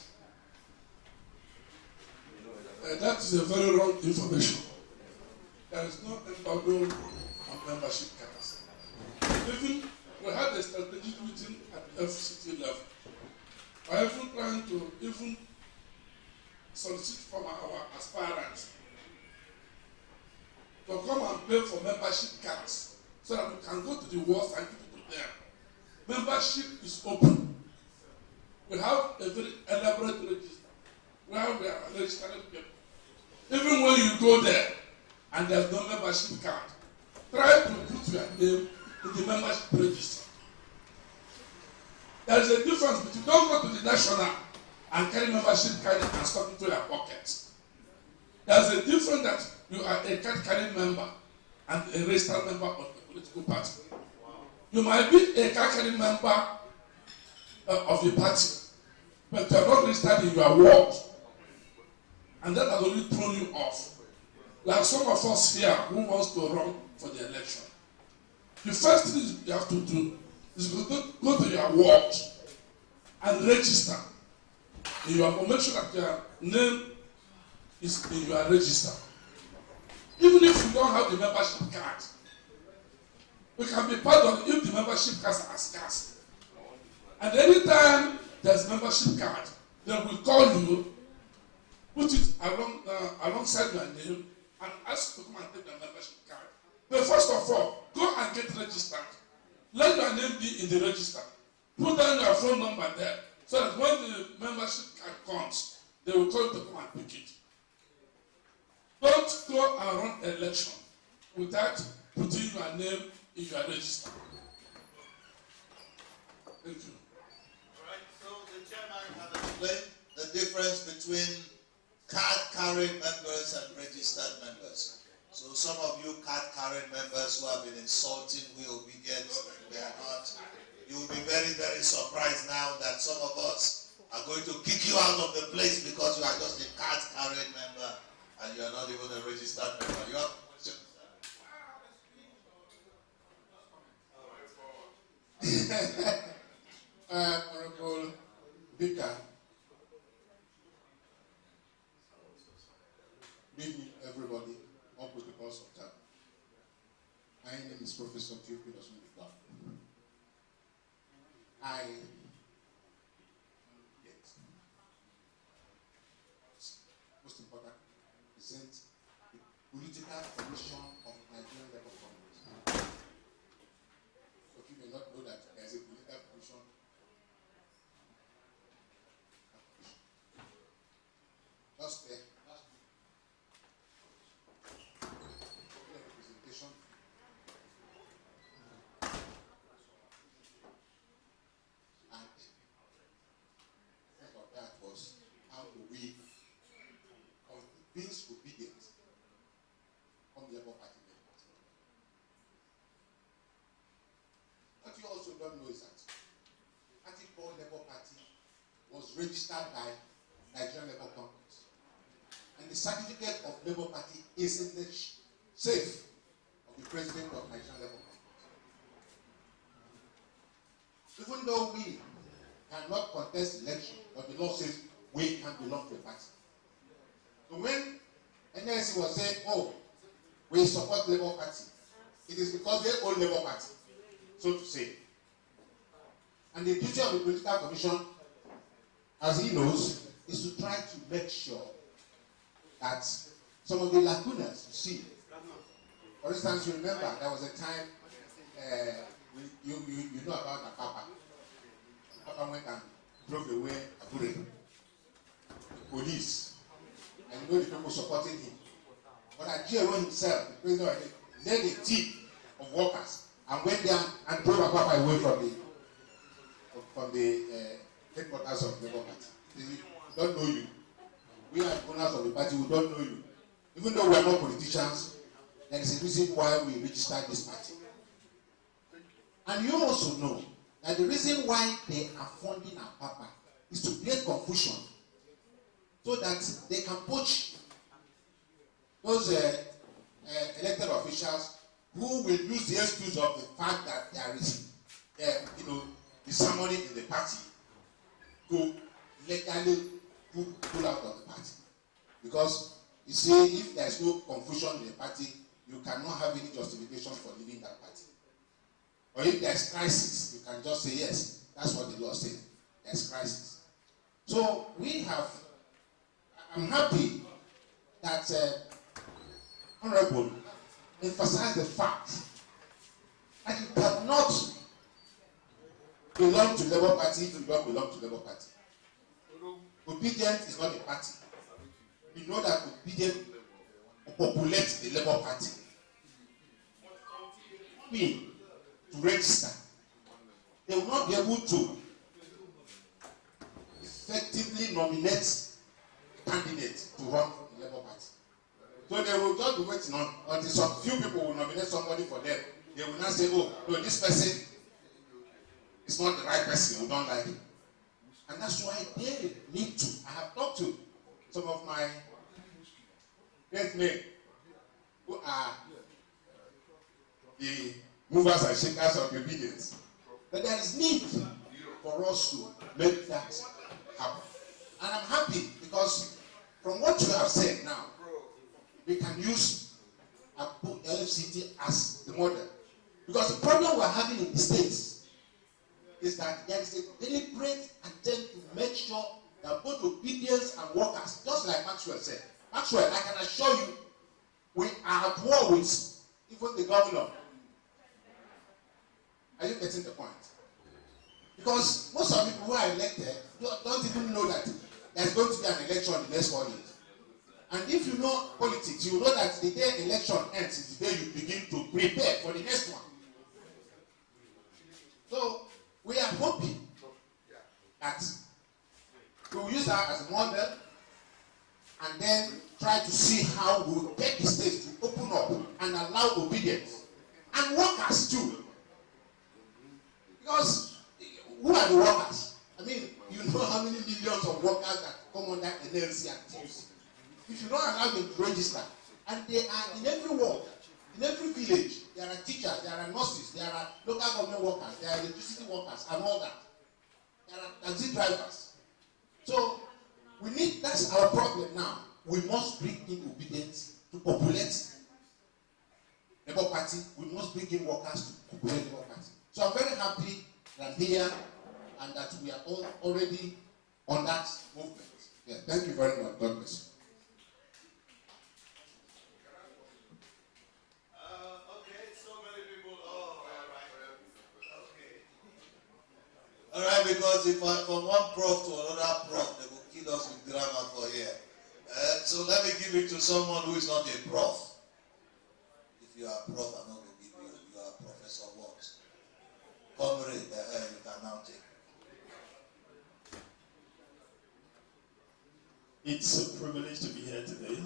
That is a very wrong information. There is no embargo on membership cards. Even we had a strategic meeting at the FCT level. We are even trying to solicit from our aspirants to come and pay for membership cards so that we can go to the wards and give it to them. Membership is open. We have a very elaborate register where we are registering people. Even when you go there and there's no membership card, try to put your name in the membership register. There is a difference between don't go to the national and carry membership card and stuff into your pocket. There's a difference that you are a card carrying member and a registered member of the political party. You might be a card carrying member of the party, but you are not registered in your ward. And that has already thrown you off. Like some of us here who wants to run for the election. The first thing you have to do is go to your ward and register. You have to make sure that your name is in your register. Even if you don't have the membership card, we can be part of if the membership cards are scarce. And anytime there's membership card, they will call you, put it alongside your name, and ask you to come and take the membership card. But first of all, go and get registered. Let your name be in the register. Put down your phone number there, so that when the membership card comes, they will call you to come and pick it. Don't go and run election without putting your name in your register. Thank you. All right, so the chairman has explained the difference between card-carrying members and registered members. So some of you card-carrying members who have been insulting we obedience, they are not. You will be very, very surprised now that some of us are going to kick you out of the place because you are just a card-carrying member and you are not even a registered member. You have a question? Honorable Obika, good evening, everybody. All protocols of time. My name is Professor Chinedu Obika. I most important, present the political commission of Nigerian Labour Congress. So you may not know that there is a political commission. Just there. Representation. And part of that was how do we convince obedient on the Labour Party members. What you also don't know is that Party called Labour Party was registered by Nigerian Labour Congress. And the certificate of Labour Party is in the safe of the President of Nigerian Labour Congress. Even though we cannot contest election, but the law says we can belong to a party. So when NSC was saying, oh, we support Labour Party, it is because they own Labour Party, so to say. And the duty of the Political Commission, as he knows, is to try to make sure that some of the lacunas you see For instance, you remember there was a time you know about the Papa. Papa went and drove away Abuja, the police, and you know the people supporting him. But Ajero himself, the president, led a team of workers and went there and drove Papa away from the headquarters of the Labour Party. We don't know you. We are owners of the party, we don't know you. Even though we are not politicians, there is a reason why we registered this party. And you also know that the reason why they are funding our Papa is to create confusion so that they can poach those elected officials who will use the excuse of the fact that there is, the ceremony in the party to legally pull out of the party. Because you see, if there is no confusion in the party, you cannot have any justification for leaving that party. Or if there is crisis, you can just say, yes, that's what the law says. There's crisis. So I'm happy that Honorable emphasized the fact that you cannot belong to Labour Party if you don't belong to Labour Party. Obedient is not a party. You know that Obedient populates the Labour Party. To register, they will not be able to effectively nominate candidates to run the Labour Party. So they will just be waiting on until some few people will nominate somebody for them. They will not say, oh, no, this person is not the right person, we don't like him. And that's why they need to. I have talked to some of my great men who are the movers and shakers of obedience. But there is need for us to make that happen. And I'm happy because from what you have said now, we can use LFCT as the model. Because the problem we're having in the States is that there is a deliberate attempt to make sure that both obedience and workers, just like Maxwell said. Maxwell, I can assure you, we are at war with even the governor. Are you getting the point? Because most of the people who are elected don't even know that there's going to be an election in the next 4 years. And if you know politics, you know that the day election ends is the day you begin to prepare for the next one. So we are hoping that we will use that as a model and then try to see how we will get the states to open up and allow obedience and workers too. Because who are the workers? I mean, you know how many millions of workers that come under NLC and TUC. If you don't allow them to register, and they are in every ward, in every village, there are teachers, there are nurses, there are local government workers, there are electricity workers, and all that. There are taxi drivers. So that's our problem now. We must bring in obedience to populate the Labour Party. We must bring in workers to populate the Labour Party. So I'm very happy that here and that we are all already on that movement. Yeah, thank you very much. God bless you. All right, because if from one prof to another prof, they will kill us with grammar for here. So let me give it to someone who is not a prof. If you are a prof, I'm not going to give you. You are a professor what? Comrade, you can now take. It's a privilege to be here today.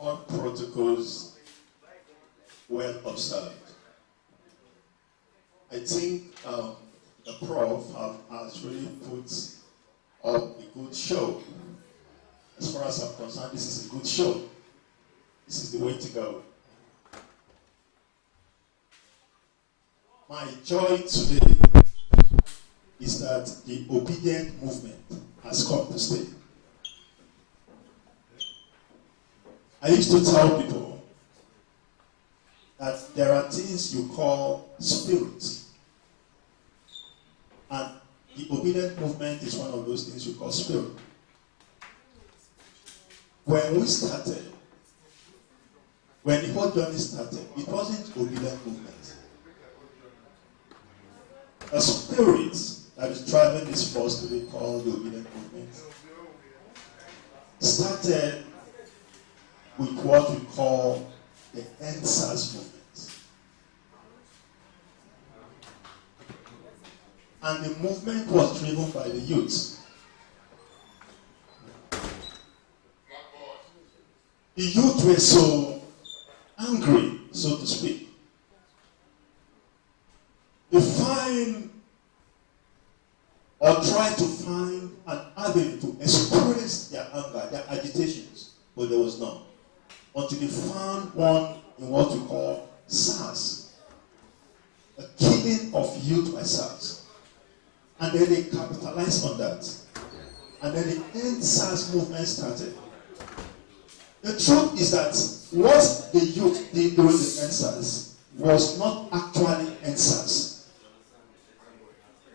All protocols well observed. I think the prof has really put up a good show. As far as I'm concerned, this is a good show. This is the way to go. My joy today is that the obedient movement has come to stay. I used to tell people that there are things you call spirits. And the obedient movement is one of those things you call spirit. When we started, when the whole journey started, it wasn't obedient movement. A spirit that is driving this force to be called the obedient movement started with what we call the NSAS movement. And the movement was driven by the youth. The youth were so angry, so to speak. They find or try to find an avenue to express their anger, their agitations, but there was none. Until they found one in what we call SARS, a killing of youth by SARS. And then they capitalized on that. And then the end SARS movement started. The truth is that what the youth did during the end SARS was not actually end SARS.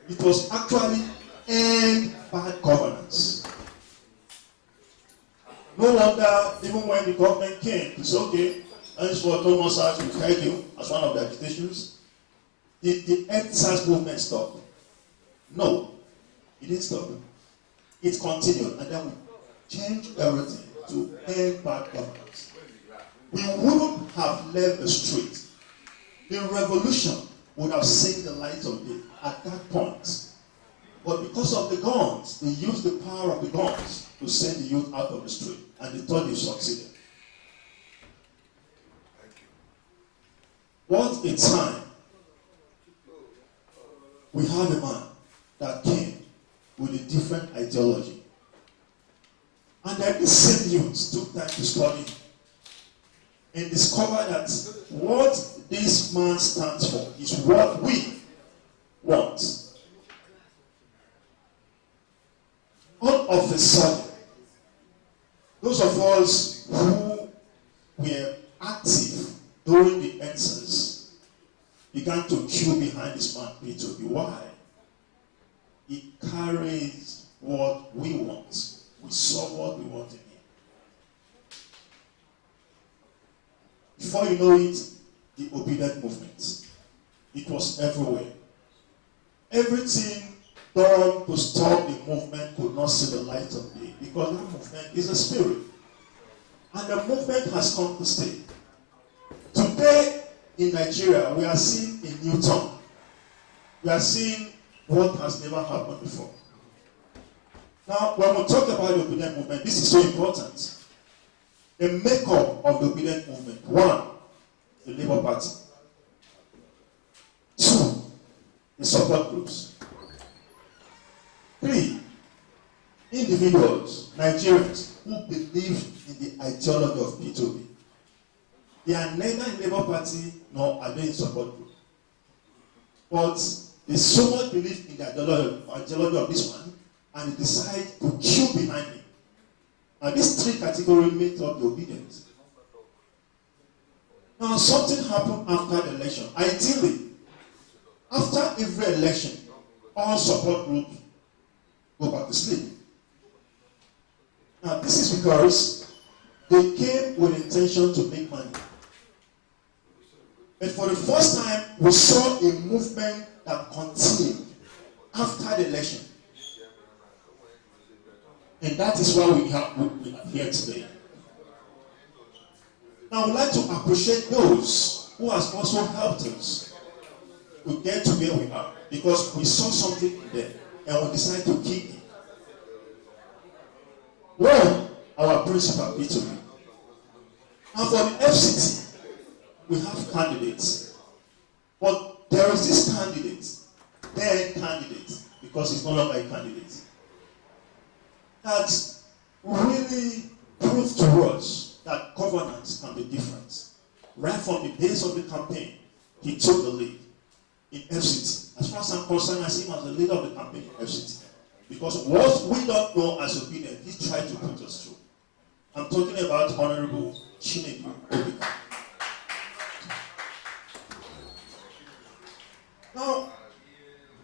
It was actually end bad governance. No wonder, even when the government came, it's okay, henceforth no more SARS will tell you as one of the agitations. The end SARS movement stopped. No, it didn't stop. It continued, and then we changed everything to end bad governance. We wouldn't have left the street. The revolution would have seen the light of day at that point. But because of the guns, they used the power of the guns to send the youth out of the street, and they thought they succeeded. What a time. We have a man that came with a different ideology. And then the same youth took time to study and discover that what this man stands for is what we want. All of a sudden, those of us who were active during the answers began to queue behind this man, Peter. Why? He carries what we want. We saw what we want in him. Before you know it, the obedient movement. It was everywhere. Everything done to stop the movement could not see the light of day, because that movement is a spirit. And the movement has come to stay. Today in Nigeria, we are seeing a new turn. We are seeing what has never happened before. Now, when we talk about the obedient movement, this is so important. The makeup of the obedient movement. 1, the Labour Party. 2, the support groups. 3, individuals, Nigerians, who believe in the ideology of P2B. They are neither in Labour Party nor are they in support group. But they so much believe in the ideology of this one, and they decide to queue behind him. Now, these 3 categories make up the obedience. Now, something happened after the election. Ideally, after every election, all support groups go back to sleep. Now, this is because they came with intention to make money. But for the first time, we saw a movement that continued after the election. And that is why we are here today. Now, I would like to appreciate those who have also helped us to get to where we are, because we saw something there and we decided to keep it. One, our principal, P2B. And for the FCT, we have candidates. But there is this candidate, then candidate, because he's no longer a candidate, that really proved to us that governance can be different. Right from the days of the campaign, he took the lead in FCT. As far as I'm concerned, I see him as the leader of the campaign in FCT. Because what we don't know as opinion, he tried to put us through. I'm talking about Honorable Chinedu Obika. Now,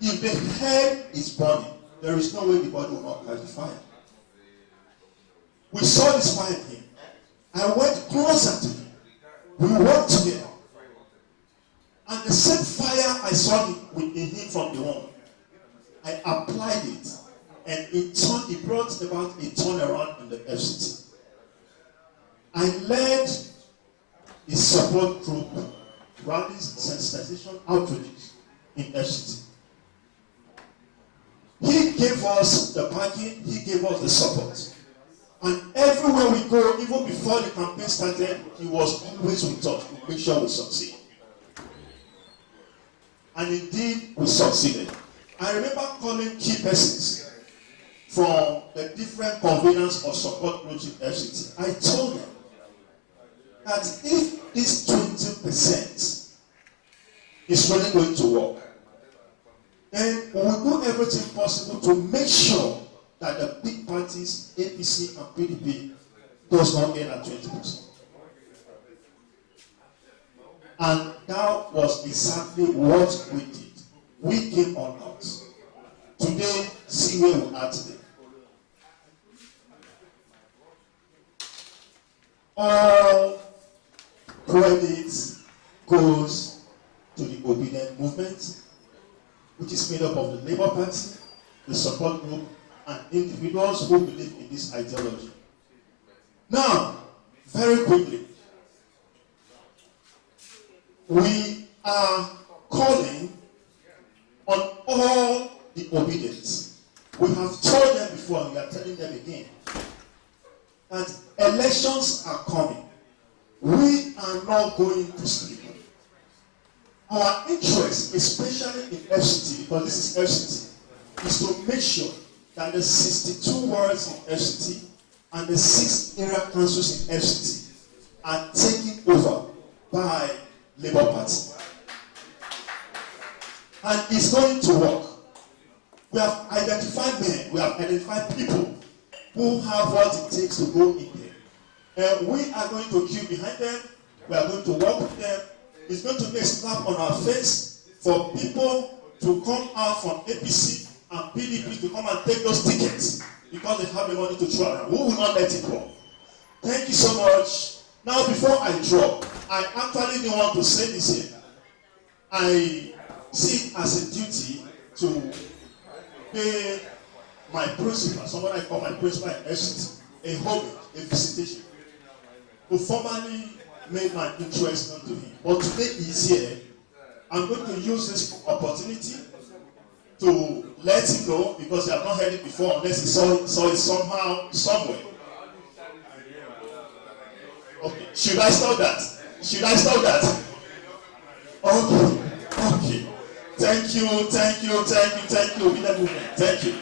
if the head is burning, there is no way the body will not catch the fire. We saw this fire in him. I went closer to him. We worked together. And the same fire I saw in him from the woman, I applied it. And in turn, it brought about a turnaround in the FCT. I led a support group, rallies, sensitization, outreaches in FCT. He gave us the backing, he gave us the support. And everywhere we go, even before the campaign started, he was always with us to make sure we succeed. And indeed, we succeeded. I remember calling key persons from the different conveners or support groups in FCT. I told them that if this 20% is really going to work, then we will do everything possible to make sure that the big parties, APC and PDP, does not get at 20%. And that was exactly what we did. We came on out. Today, see where we are today. All credit goes to the obedient movement, which is made up of the Labour Party, the support group, and individuals who believe in this ideology. Now, very quickly, we are calling on all the obedience. We have told them before, and we are telling them again, that elections are coming. We are not going to sleep. Our interest, especially in FCT, because this is FCT, is to make sure that the 62 wards in FCT and the 6 area councils in FCT are taken over by Labour Party. And it's going to work. We have identified men, we have identified people who have what it takes to go in there. And we are going to queue behind them, we are going to work with them. It's going to be a slap on our face for people to come out from APC and PDP to come and take those tickets because they have the money to throw around. We will not let it go. Thank you so much. Now, before I drop, I actually didn't want to say this here. I see it as a duty to pay my principal, someone I call my principal in FCT, a homage, a visitation, who formally made my interest known to him. But today he's here. I'm going to use this opportunity to let him know, because I have not heard it before unless he saw it somehow, somewhere. Okay. Should I stop that? Should I stop that? Okay. Okay. Thank you. Thank you.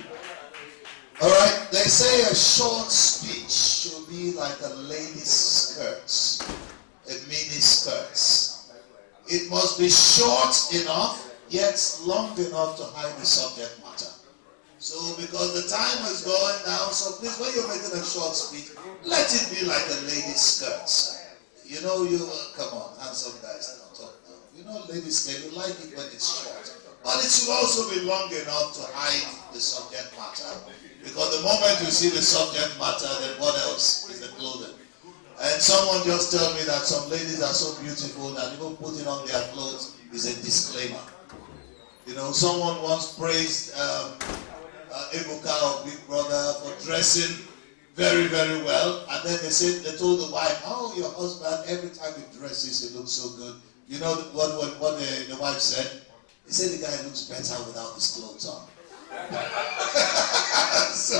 All right. They say a short speech should be like a lady's skirts, a mini skirts. It must be short enough, yet long enough to hide the subject matter. So, because the time is going now, so please, when you're making a short speech, let it be like a lady's skirts. You know, come on, handsome guys, now talk now. You know, ladies, you like it when it's short. But it should also be long enough to hide the subject matter. Because the moment you see the subject matter, then what else is the clothing? And someone just told me that some ladies are so beautiful that even putting on their clothes is a disclaimer. You know, someone once praised Ebuka or Big Brother for dressing very, very well. And then they told the wife, oh, your husband, every time he dresses, he looks so good. You know what the wife said? He said the guy looks better without his clothes on. So,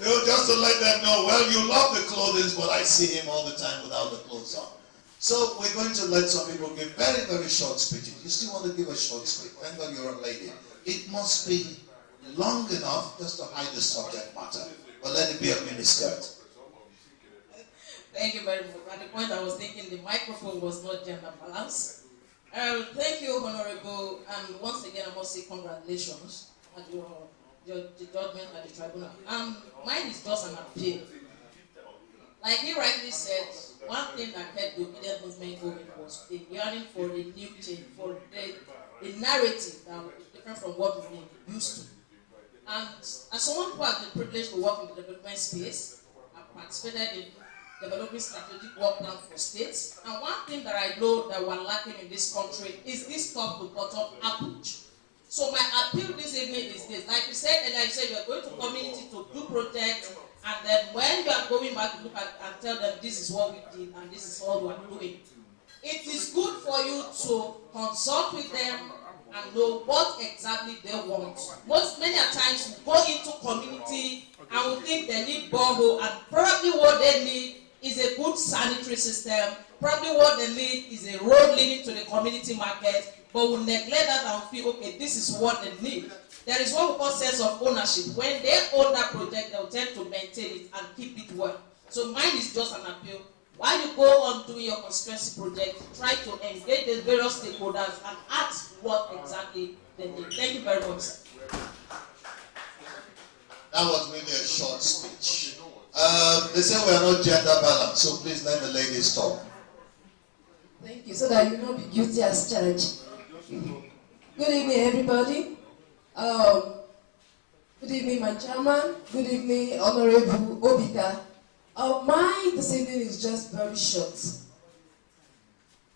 you know, just to let them know, well, you love the clothes, but I see him all the time without the clothes on. So we're going to let some people give very, very short speeches. You still want to give a short speech? Thank God you're a lady. It must be long enough just to hide the subject matter, but let it be a miniskirt. Thank you very much. At the point I was thinking the microphone was not gender balanced. Thank you, Honorable, and once again I must say congratulations at your judgment at the tribunal. Mine is just an appeal. Like he rightly said, one thing that kept the obedient movement going was the yearning for a new change, for a narrative that would be different from what we've been used to. And as someone who has the privilege to work in the development space, I've participated in developing strategic work plan for states. And one thing that I know that we're lacking in this country is this top-to-bottom approach. So my appeal this evening is this. Like you said, and like you said, you are going to community to do projects, and then when you are going back to look at and tell them this is what we did and this is all we are doing. It is good for you to consult with them and know what exactly they want. Many times we go into community and we think they need borehole, and probably what they need is a good sanitary system. Probably what they need is a road leading to the community market, but we neglect that and feel, okay, this is what they need. There is what we call sense of ownership. When they own that project, they'll tend to maintain it and keep it well. So mine is just an appeal. While you go on doing your constituency project, try to engage the various stakeholders and ask what exactly they need. Thank you very much, sir. That was really a short speech. They say we are not gender balanced, so please let the ladies talk. Thank you, so that you will not be guilty as charged. Good evening, everybody. Good evening, my chairman. Good evening, Honorable Obika. Mine this evening is just very short.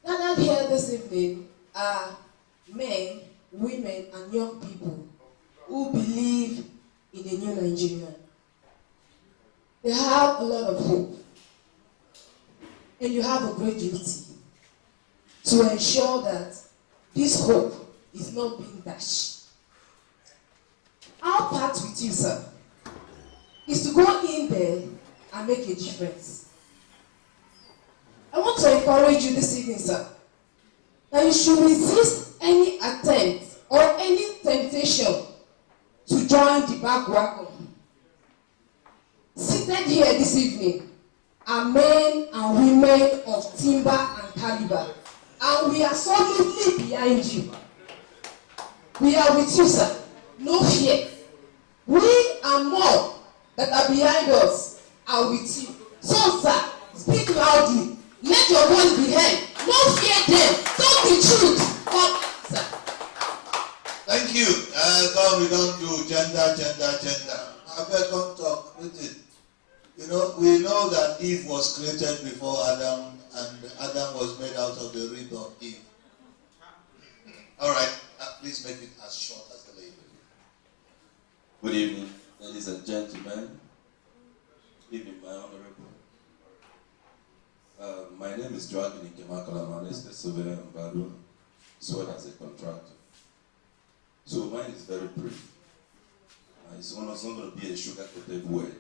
Gathered here this evening are men, women, and young people who believe in a new Nigeria. They have a lot of hope. And you have a great duty to ensure that this hope is not being dashed. Our part with you, sir, is to go in there and make a difference. I want to encourage you this evening, sir, that you should resist any attempt or any temptation to join the back wagon. Seated here this evening are men and women of timber and caliber, and we are solidly behind you. We are with you, sir. No fear. We and more that are behind us are with you. So, sir, speak loudly. Let your voice be heard. No fear them. Don't be truth. Come, sir. Thank you. God, we don't do gender. I better come talk with it. You know, we know that Eve was created before Adam, and Adam was made out of the rib of Eve. All right, please make it as short as the lady. Good evening, ladies and gentlemen. Good evening, my honorable. My name is Joaquin Ikemakala. I'm an estate surveyor in Badu, as well as a contractor. So mine is very brief. It's not going to be a sugar-coated word.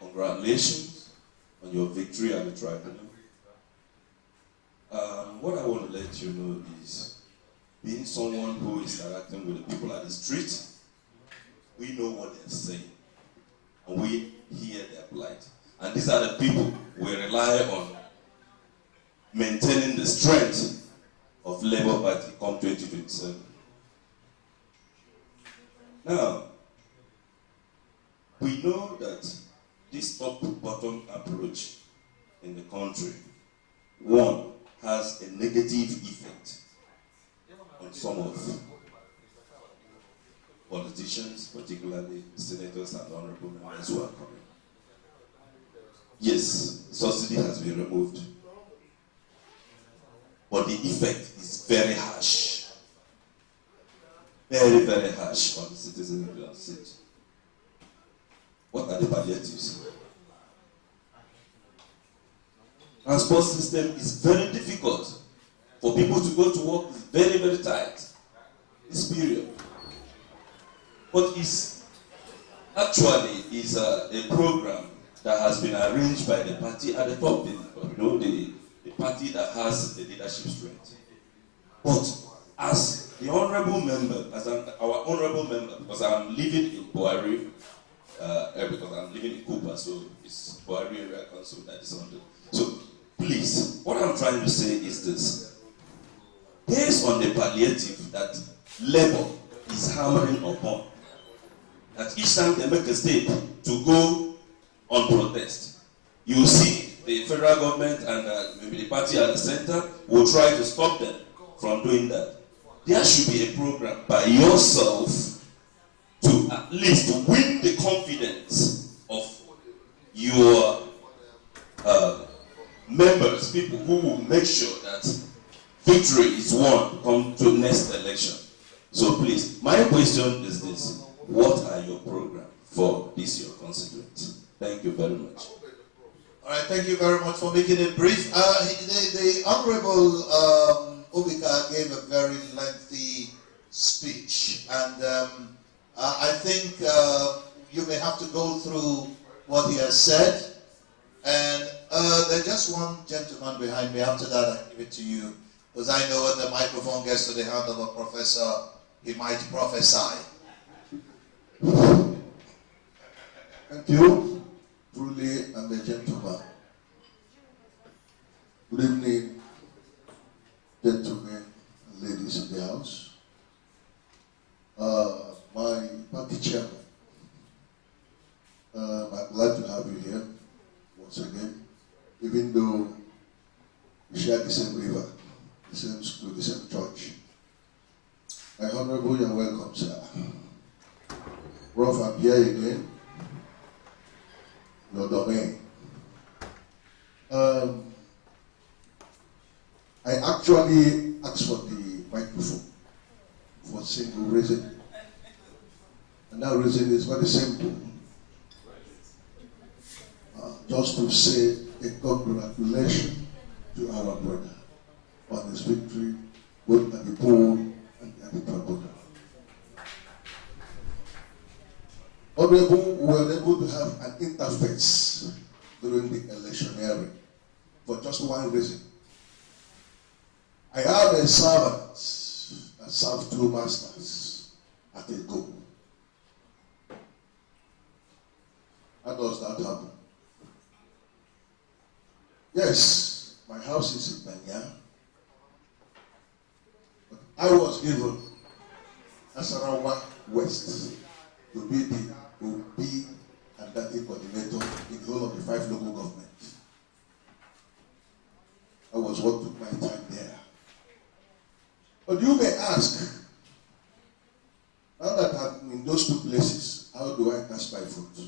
Congratulations on your victory at the tribunal. What I want to let you know is, being someone who is interacting with the people at the street, we know what they're saying, and we hear their plight. And these are the people we rely on maintaining the strength of Labour Party come 2027. Now, we know that this top-to-bottom approach in the country, one, has a negative effect on some of politicians, particularly senators and honorable members who are coming. Yes, subsidy has been removed, but the effect is very harsh. Very, very harsh on the citizens of the city. What are the palliatives? Transport system is very difficult. For people to go to work is very, very tight this period. But it's actually is a program that has been arranged by the party at the top, the party that has the leadership strength. But as the honorable member, our honorable member, because I'm living in Buhari, because I'm living in Kupa, so it's Buhari Area Council that is on the. So please, what I'm trying to say is this. Based on the palliative that Labour is hammering upon, that each time they make a step to go on protest, you will see the federal government and maybe the party at the center will try to stop them from doing that. There should be a program by yourself to at least win the confidence of your members, people who will make sure that victory is won come to next election. So please, my question is this: what are your programs for this your constituent? Thank you very much. All right, thank you very much for making it brief. The Honorable Obika gave a very lengthy speech, and I think you may have to go through what he has said. And there's just one gentleman behind me. After that, I give it to you, because I know when the microphone gets to the hand of a professor, he might prophesy. Thank you. Truly, I'm a gentleman. Good evening, gentlemen and ladies in the house. My party chairman, I'm glad to have you here once again, even though we share the same river, the same school, the same church. My Honorable, you're welcome, sir. Prof, I'm here again. Your domain. I actually asked for the microphone for a single reason. And that reason is very simple. Just to say a congratulations to our brother on his victory, both at the poll and at the tribunal. Honorable, we were able to have an interface during the electioneering for just one reason. I have a servant that served 2 masters at a go. How does that happen? Yes, my house is in Banya, but I was given Nasarawa West to be the OB and data coordinator in the whole of the 5 local governments. That was what took my time there. But you may ask, now that I'm in those 2 places, how do I cast my vote?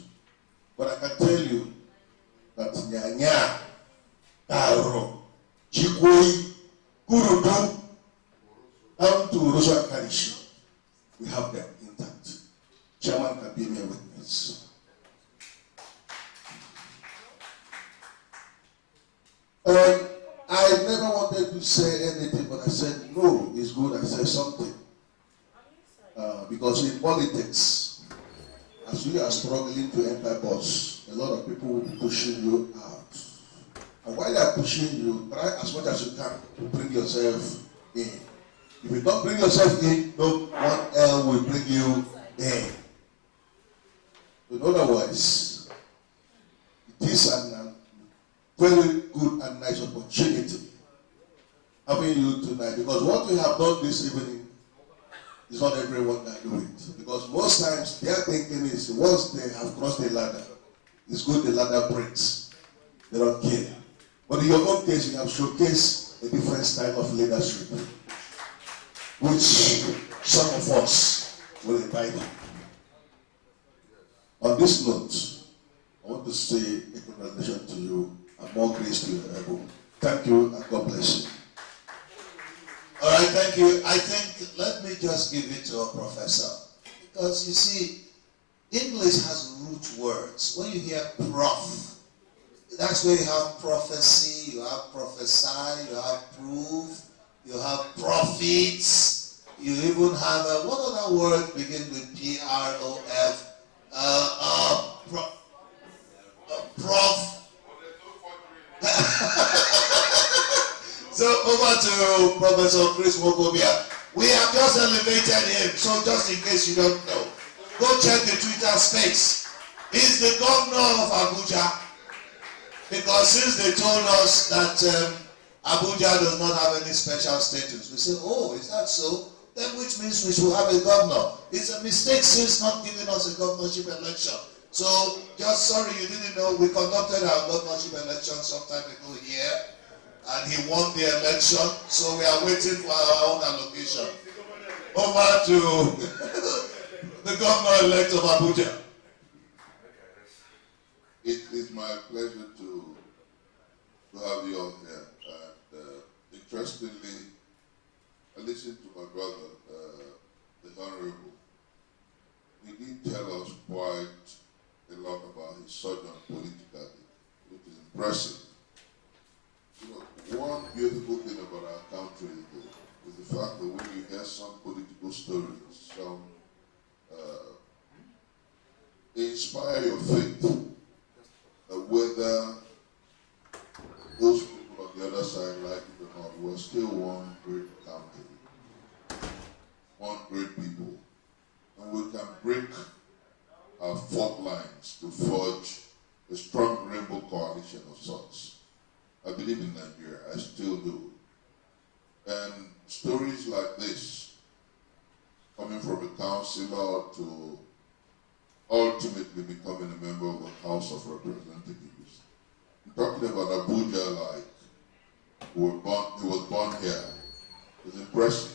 But I can tell you that Nyanya, Taro, Chikoi, Kurudu, down to Rosa Karishi, we have them intact. Chairman can be my witness. I never wanted to say anything, but I said, no, it's good I said something. Because in politics, as you are struggling to enter bus, a lot of people will be pushing you out. And while they are pushing you, try as much as you can to bring yourself in. If you don't bring yourself in, no one else will bring you in. In other words, it is a very good and nice opportunity having you tonight, because what we have done this evening is not everyone that do it. Because most times their thinking is once they have crossed the ladder, it's good the ladder breaks. They don't care. But in your own case, you have showcased a different style of leadership, which some of us will invite. On this note, I want to say a congratulations to you and more grace to you, Honorable. Thank you and God bless you. All right, thank you. I think, let me just give it to a professor. Because you see, English has root words. When you hear prof, that's where you have prophecy, you have prophesy, you have prove, you have prophets, you even have what other word begin with P-R-O-F? Prof. So over to Professor Chris Wokobia. We have just elevated him, so just in case you don't know, go check the Twitter space. He's the governor of Abuja, because since they told us that Abuja does not have any special status, we said, oh, is that so? Then which means we should have a governor. It's a mistake since not giving us a governorship election. So just sorry you didn't know, we conducted our governorship election some time ago here, and he won the election, so we are waiting for our own allocation. Over to the governor-elect of Abuja. It is my pleasure to have you all here. And interestingly, I listened to my brother, the Honorable. He did tell us quite a lot about his sojourn politically, which is impressive. You know, one beautiful thing about our country is the fact that when you hear some political stories, some they inspire your faith, whether those people on the other side like it or not, we're still one great country, one great people, and we can break our fault lines to forge a strong rainbow coalition of sorts. I believe in Nigeria, I still do. And stories like this, coming from a councillor to ultimately becoming a member of the House of Representatives. I'm talking about Abuja, like he was born here. It's impressive.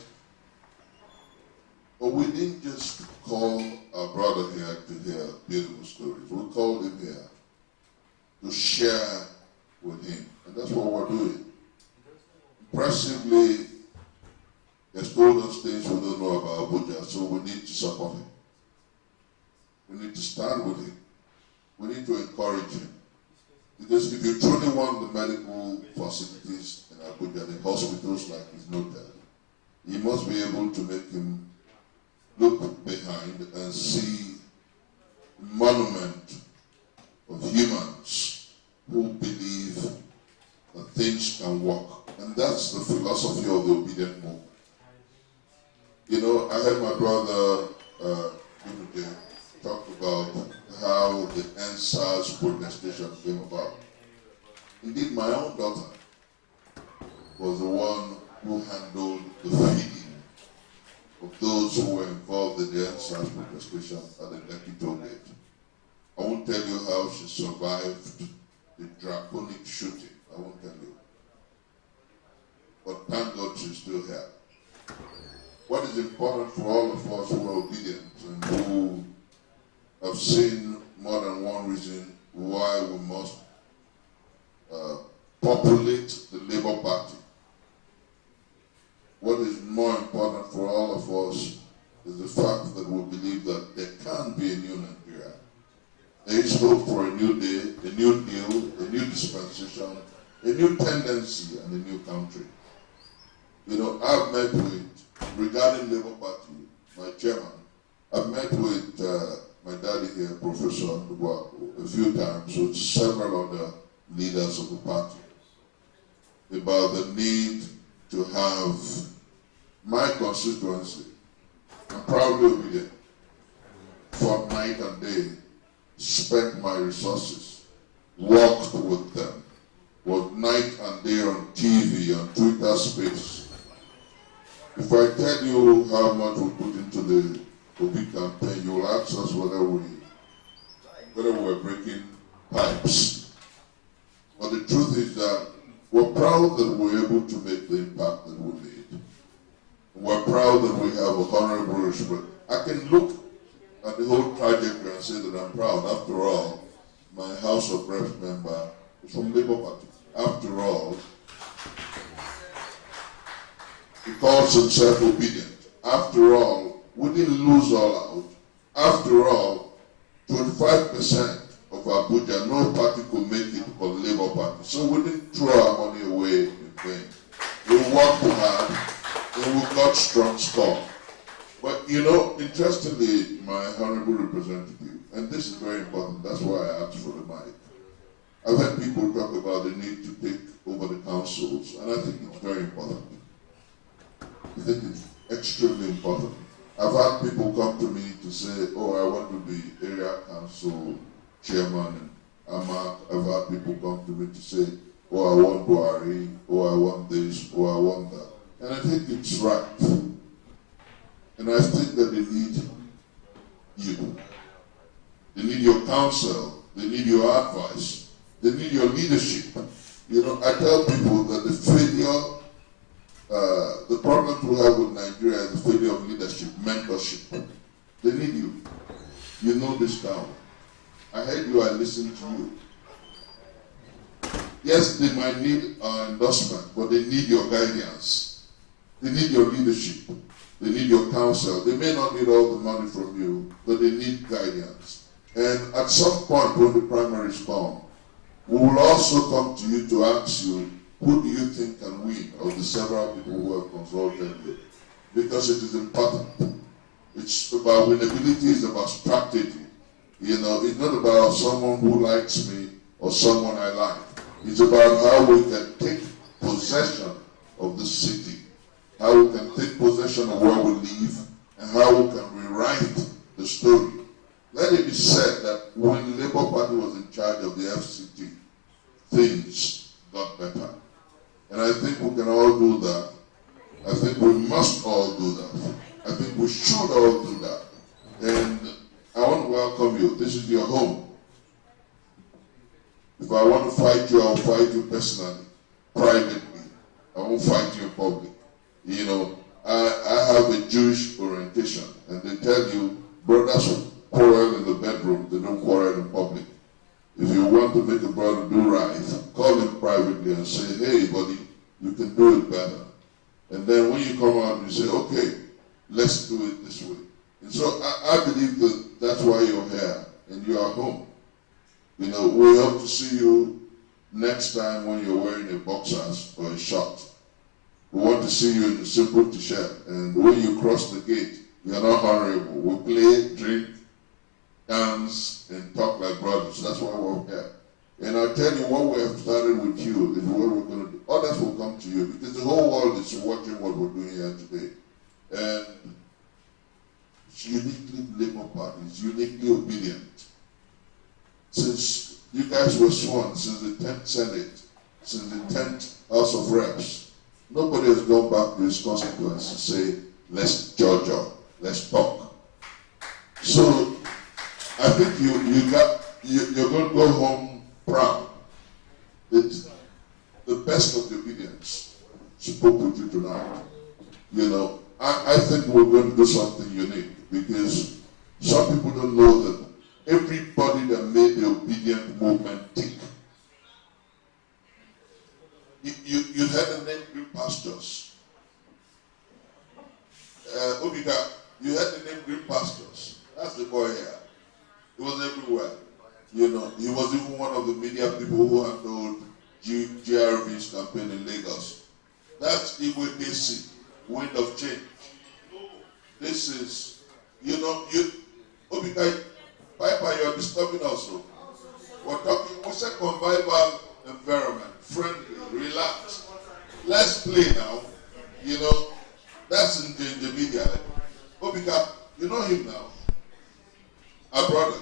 But we didn't just call our brother here to hear beautiful stories. We called him here to share with him. And that's what we're doing. Impressively, he has told us things we don't know about Abuja, so we need to support him. We need to stand with him. We need to encourage him. Because if you truly want the medical facilities in Abuja, the hospitals like he's noted, you must be able to make him look behind and see a monument of humans who believe that things can work. And that's the philosophy of the obedient movement. You know, I heard my brother talk about how the NSAS protestation came about. Indeed, my own daughter was the one who handled the feeding of those who were involved in the NSAS protestation at the Lekki toll gate. I won't tell you how she survived the draconic shooting. I won't tell you. But thank God she's still here. What is important for all of us who are obedient and who have seen more than one reason why we must populate the Labour Party. What is more important for all of us is the fact that we believe that there can be a new Nigeria. There is hope for a new day, a new deal, a new dispensation, a new tendency, and a new country. You know, I've met with, regarding Labour Party, my chairman, I've met with my daddy here, Professor Ndubwa, a few times with several other leaders of the party about the need to have my constituency, I'm proudly obedient, for night and day, spent my resources, worked with them, was night and day on TV, on Twitter space. If I tell you how much we put into the Obi campaign, you will ask us whether we're breaking pipes. But the truth is that we're proud that we're able to make the impact that we made. We're proud that we have a honorable respect. I can look at the whole trajectory and say that I'm proud. After all, my House of Reps member is from Labour Party. After all, he calls himself obedient. After all, we didn't lose all out. After all, 25% of Abuja, no party could make it but Labour Party. So we didn't throw our money away in vain. We worked hard and we got strong score. But you know, interestingly, my honorable representative, and this is very important, that's why I asked for the mic. I've heard people talk about the need to take over the councils, and I think it's very important. I think it's extremely important. I've had people come to me to say, oh, I want to be area council chairman. I've had people come to me to say, oh, I want Buhari, oh, I want this, oh, I want that. And I think it's right. And I think that they need you. They need your counsel. They need your advice. They need your leadership. You know, I tell people that the failure, the problems we have with Nigeria is the failure of leadership, mentorship. They need you. You know this town. I heard you, I listened to you. Yes, they might need our endorsement, but they need your guidance. They need your leadership. They need your counsel. They may not need all the money from you, but they need guidance. And at some point when the primaries come, we will also come to you to ask you, who do you think can win of the several people who have consulted you? Because it is important. It's about winnability, it's about strategy. You know, it's not about someone who likes me or someone I like. It's about how we can take possession of the city, how we can take possession of where we live, and how we can rewrite the story. Let it be said that when the Labour Party was in charge of the FCT, things got better. And I think we can all do that. I think we must all do that. I think we should all do that. And I want to welcome you. This is your home. If I want to fight you, I'll fight you personally, privately. I won't fight you in public. You know, I have a Jewish orientation, and they tell you, brothers quarrel in the bedroom, they don't quarrel in public. If you want to make a brother do right, call him privately and say, hey, buddy, you can do it better. And then when you come out, you say, okay, let's do it this way. And so I believe that that's why you're here and you are home. You know, we hope to see you next time when you're wearing a boxers or a short. We want to see you in a simple t-shirt. And when you cross the gate, you're not honorable. We play, drink, dance, and talk like brothers. That's why we're here. And I'll tell you, what we have started with you is what we're going to do. Others will come to you because the whole world is watching what we're doing here today. And it's uniquely Labour Party, it's uniquely obedient. Since you guys were sworn, since the 10th Senate, since the 10th House of Reps, nobody has gone back to his constituents to say, let's judge up, let's talk. So I think you're going to go home proud. The best of the obedience spoke with you tonight. You know, I think we're going to do something unique because some people don't know that everybody that made the obedient movement tick. You had the name Green Pastures. Obika, you had the name Green Pastures. That's the boy here. He was everywhere. You know, he was even one of the media people who handled GRV's campaign in Lagos. That's Igwe DC, Wind of Change. This is, you know, Obika, Piper, you're disturbing us. We're talking, what's a convivial environment, friendly, relaxed. Let's play now. You know, that's in the media. Obika, you know him now. Our brother,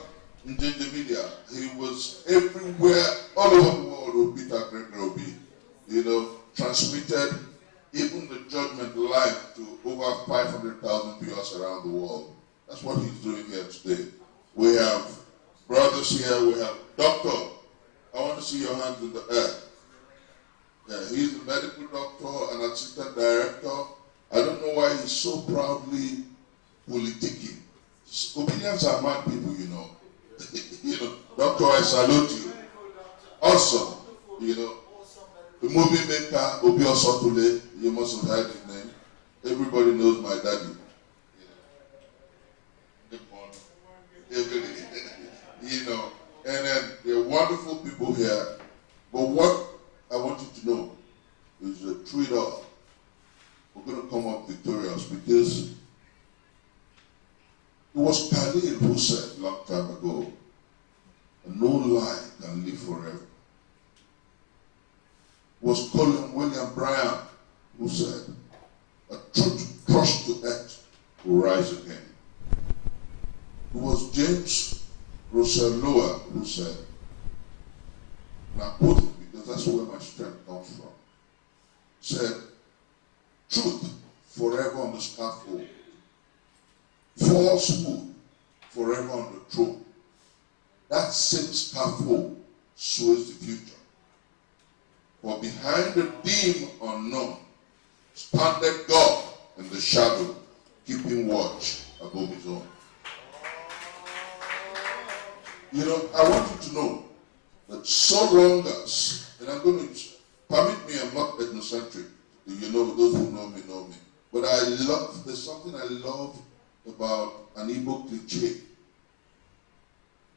in the media, he was everywhere, all over the world with Peter Gregory Obi. You know, transmitted even the judgment live to over 500,000 viewers around the world. That's what he's doing here today. We have brothers here, we have doctor. I want to see your hands in the air. Yeah, he's a medical doctor, an assistant director. I don't know why he's so proudly politicking. Opinions are mad people, you know. You know, Doctor, I salute you. Awesome. You know, the movie maker, Obi Osotule, you must have heard his name. Everybody knows my daddy. You know, and then there are wonderful people here. But what I want you to know is that through it all, we're going to come up victorious because it was Khalil who said a long time ago, no lie can live forever. It was Colin William Bryan who said, a truth crushed to earth will rise again. It was James Russell Lower who said, and I quote it because that's where my strength comes from, said, truth forever on the scaffold, falsehood forever on the throne. That same scaffold sways the future. For behind the dim unknown standeth God in the shadow, keeping watch above his own. You know, I want you to know that so long as And I'm going to permit me, I'm not ethnocentric. You know, those who know me know me. But there's something I love about an Igbo cliche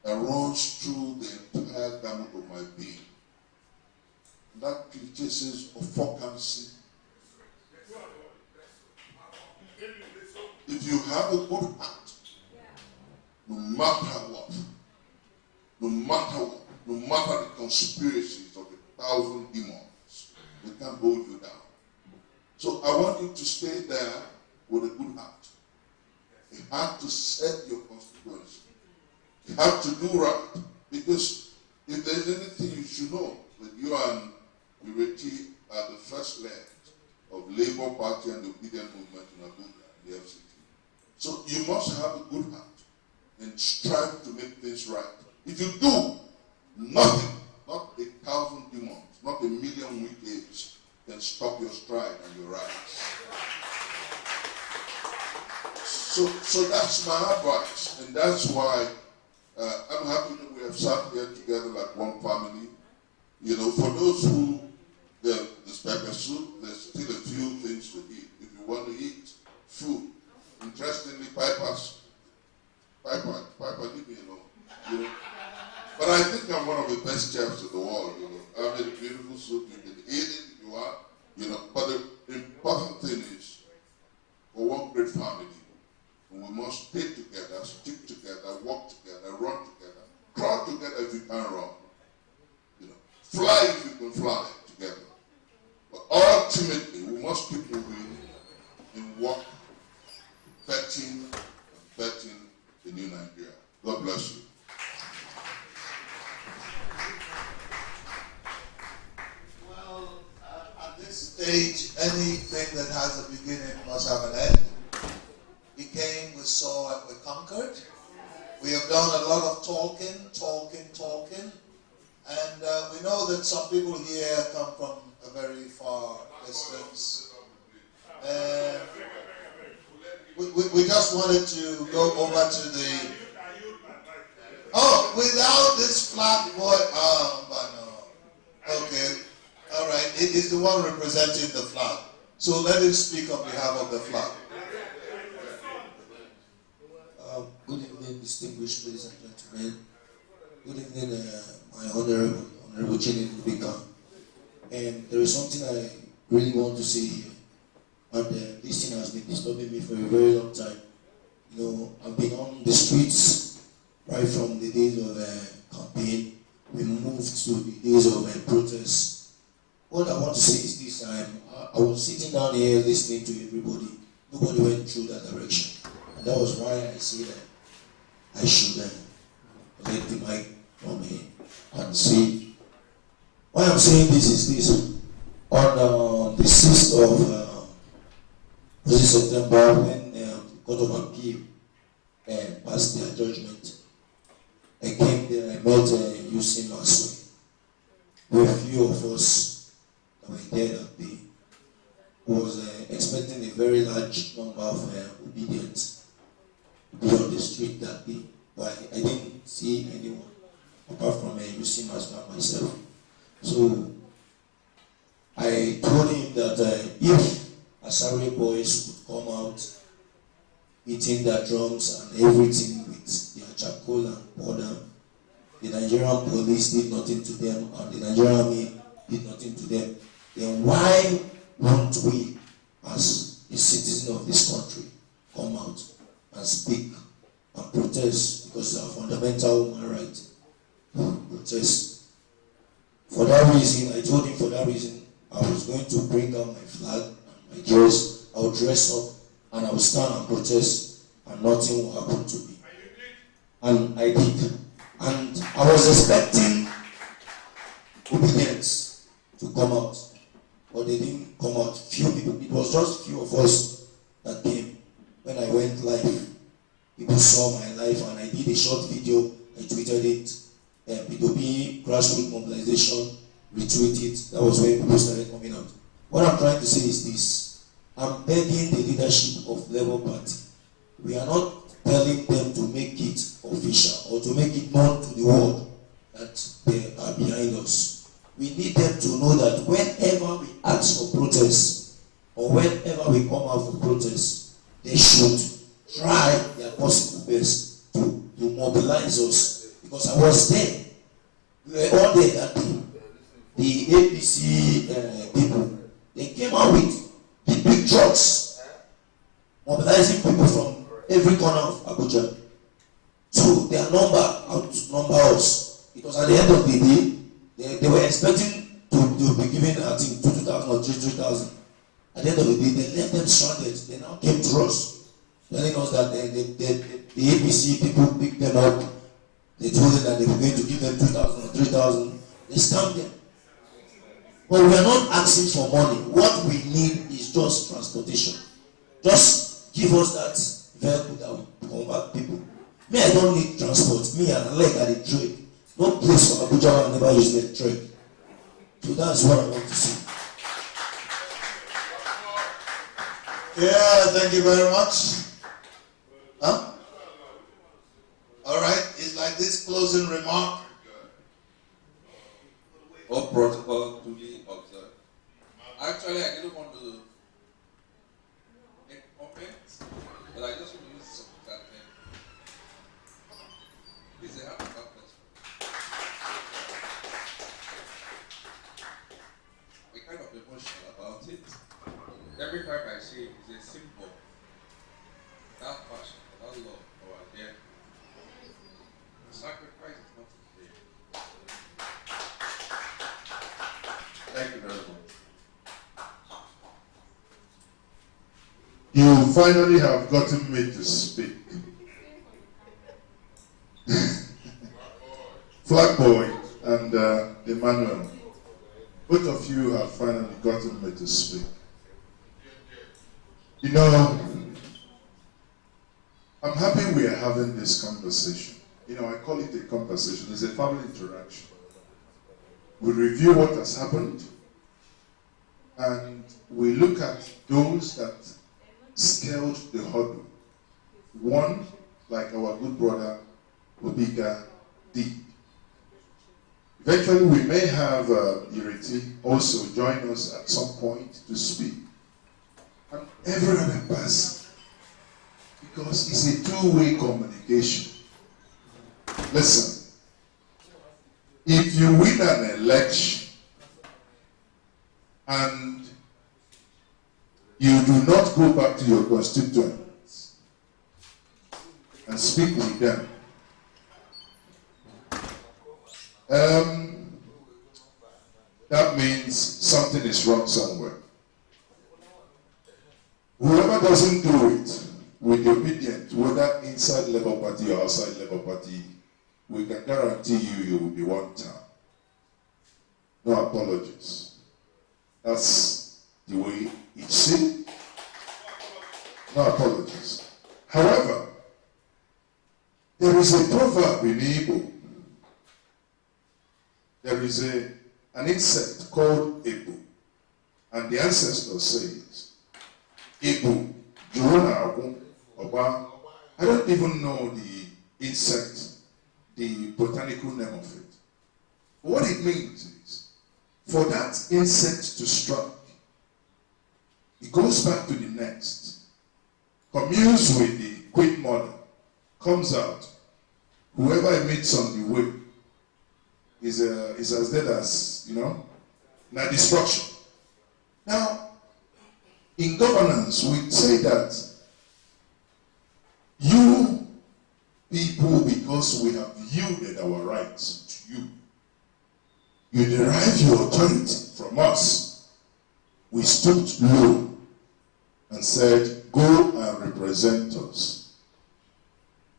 that runs through the entire gamut of my being. And that cliche says, "Ofokansi." If you have a good heart, no matter what, no matter the conspiracies of the 1,000 demons, they can't hold you down. So I want you to stay there with a good heart. You have to set your constituency. You have to do right. Because if there's anything you should know, that you and Ireti are the first leg of Labour Party and the Obedient Movement in Abuja, the FCT. So you must have a good heart and strive to make things right. If you do, nothing, not 1,000 demons, not 1,000,000 wickeds can stop your stride and your rise. So that's my advice, and that's why I'm happy that we have sat here together like one family. You know, for those who, this pepper soup, there's still a few things to eat. If you want to eat food, interestingly, Piper, leave me alone. You know? But I think I'm one of the best chefs in the world. You know, I made a beautiful soup. You can eat it if you want. You know, but the important thing is, for one great family, we must stay together, stick together, walk together, run together, crawl together if you can run. You know, fly if you can fly together. But ultimately, we must keep moving and walk, betting the new Nigeria. God bless you. Well, at this stage, anything that has a beginning must have an end. We came, we saw, and we conquered. We have done a lot of talking, and we know that some people here come from a very far distance. And we just wanted to go over to the... Oh, without this flag boy... but no. Okay, all right. It is the one representing the flag. So let him speak on behalf of the flag. Good evening, distinguished ladies and gentlemen. Good evening, my Honorable Chinedu Obika. And there is something I really want to say here. And this thing has been disturbing me for a very long time. You know, I've been on the streets right from the days of campaign. We moved to the days of protests. What I want to say is this: I was sitting down here listening to everybody. Nobody went through that direction. And that was why I say that I should let the mic from me and say. Why I'm saying this is this. On the 6th of September, when the Court of Appeal passed their judgment, I came there, I met UC Masway. There were a few of us that were there that day who was expecting a very large number of obedience to be on the street that day. But I didn't see anyone apart from UC Masway and myself. So I told him that if Asari boys would come out beating their drums and everything with their charcoal and powder, the Nigerian police did nothing to them and the Nigerian army did nothing to them, then why won't we, as a citizen of this country, come out and speak and protest? Because it's our fundamental human right to protest. For that reason, I told him for that reason, I was going to bring out my flag and my dress. I would dress up and I would stand and protest, and nothing will happen to me. And I did. And I was expecting obedience to come out, but they didn't come out. Few people. It was just few of us that came. When I went live, people saw my life, and I did a short video. I tweeted it. P2P grassroots mobilization, retweet it. That was when people started coming out. What I'm trying to say is this: I'm begging the leadership of Labour Party. We are not telling them to make it official or to make it known to the world that they are behind us. we need them to know that whenever we ask for protest or whenever we come out for protest, they should try their possible best to mobilize us. Because I was there. We were all there that day. The APC people, they came out with the big trucks, mobilizing people from every corner of Abuja. So their number outnumber us. It was at the end of the day, they were expecting to be given, I think, 2,000 or 3,000. At the end of the day, they left them stranded. They now came to us, telling us that the APC people picked them up. They told them that they were going to give them 2,000 or 3,000. They scammed them. But we are not asking for money. What we need is just transportation. Just give us that vehicle that will convert people. Me, I don't need transport. Me, I like at the trade. No place for Abuja where I never use the trade. So that's what I want to see. Yeah, thank you very much. Huh? All right, it's like this closing remark. All protocol duly observed. Actually, I didn't want to make comments, but I just want to use some of that thing. It's a happy purpose. We're kind of emotional about it. Every time I see it, it's a symbol. That passion, that love, our dear. The sacrifice is not in vain. Thank you very much. You finally have gotten me to speak. Flag Boy and Emmanuel, both of you have finally gotten me to speak. You know, I'm happy we are having this conversation. You know, I call it a conversation. It's a family interaction. We review what has happened, and we look at those that scaled the hurdle. One, like our good brother Obika did. Eventually, we may have Ireti also join us at some point to speak. And every other person, because it's a two-way communication. Listen, if you win an election and you do not go back to your constituents and speak with them, that means something is wrong somewhere. Whoever doesn't do it with the obedient, whether inside Labour Party or outside Labour Party, we can guarantee you will be one time. No apologies. That's the way it seems. No apologies. However, there is a proverb in Igbo. There is an insect called Ebu, and the ancestor says, Ebu, Juruna Oba. I don't even know the insect, the botanical name of it. But what it means is, for that insect to strike, it goes back to the nest, communes with the queen mother, comes out. Whoever it meets on the way is as dead as, now destruction. Now, in governance, we say that you people, because we have yielded our rights to you, you derive your authority from us. We stooped low and said, go and represent us.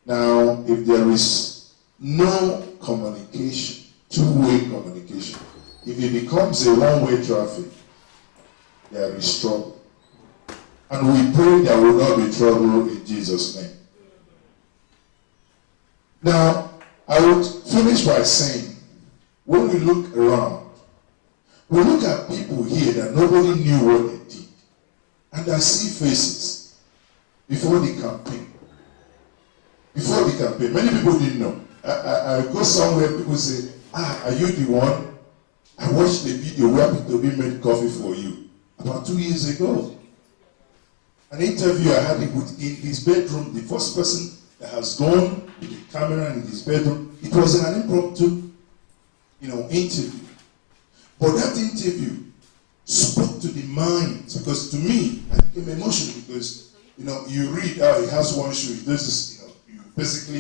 Now, if there is no communication, two-way communication, if it becomes a one-way traffic, there is trouble. And we pray there will not be trouble in Jesus' name. Now, I would finish by saying, when we look around, we look at people here that nobody knew what they did. And I see faces before the campaign. Before the campaign, many people didn't know. I go somewhere, people say, are you the one I watched the video where Peter Obi made coffee for you about 2 years ago. An interview I had in his bedroom, the first person that has gone with the camera in his bedroom, it was an impromptu, interview. But that interview spoke to the minds, because to me, I became emotional because, you read how he has one shoe, this is,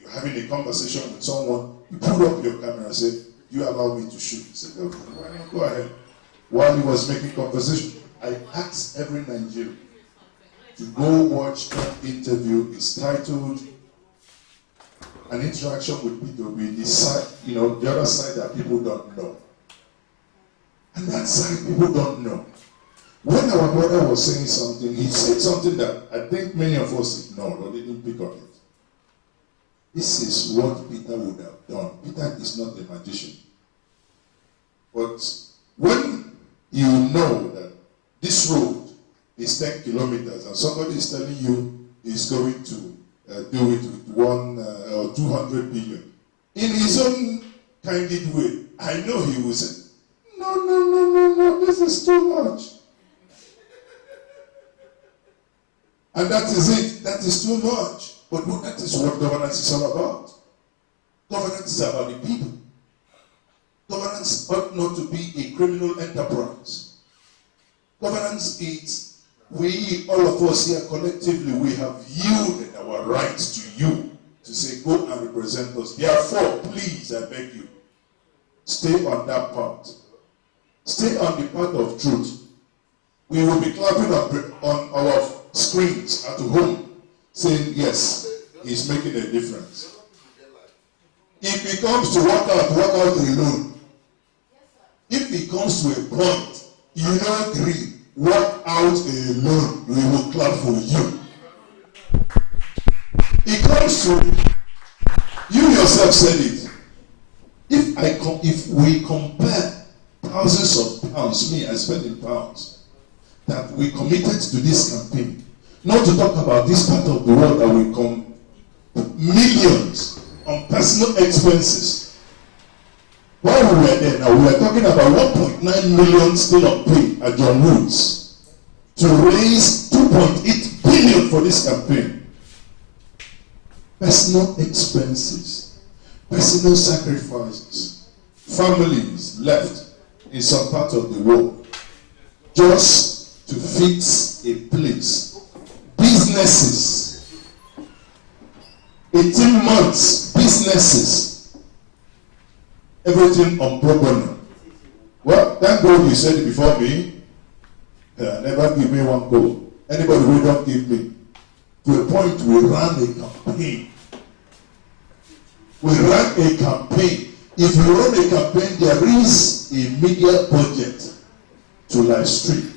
you're having a conversation with someone, you put up your camera and say, you allow me to shoot. He said, okay, why not go ahead. While he was making conversation, I asked every Nigerian to go watch that interview. It's titled An Interaction with Peter Obi, the side, the other side that people don't know. And that side people don't know. When our brother was saying something, he said something that I think many of us ignored or didn't pick on it. This is what Peter would have done. Peter is not a magician. But when you know that this road is 10 kilometers and somebody is telling you he's going to do it with 1 or 200 billion, in his own candid way, I know he will say, no, this is too much. And that is it. That is too much. But that is what governance is all about. Governance is about the people. Governance ought not to be a criminal enterprise. Governance is, all of us here collectively, we have yielded our rights to you to say, go and represent us. Therefore, please, I beg you, stay on that path. Stay on the path of truth. We will be clapping on our screens at home, saying, yes, he's making a difference. If he comes to work out alone. If he comes to a point, you don't agree, work out alone, we will clap for you. It comes to, you yourself said it. If we compare thousands of pounds, me, I spend in pounds, that we committed to this campaign, not to talk about this part of the world that we come millions on personal expenses. While we were there, now we were talking about 1.9 million still unpaid at John Woods to raise 2.8 billion for this campaign. Personal expenses, personal sacrifices, families left in some part of the world just to fix a place. Businesses, 18 months, businesses, everything on pro bono. Well, thank God you said it before me. Never give me one goal. Anybody who don't give me. To a point we ran a campaign. We ran a campaign. If you run a campaign, there is a media budget to live stream.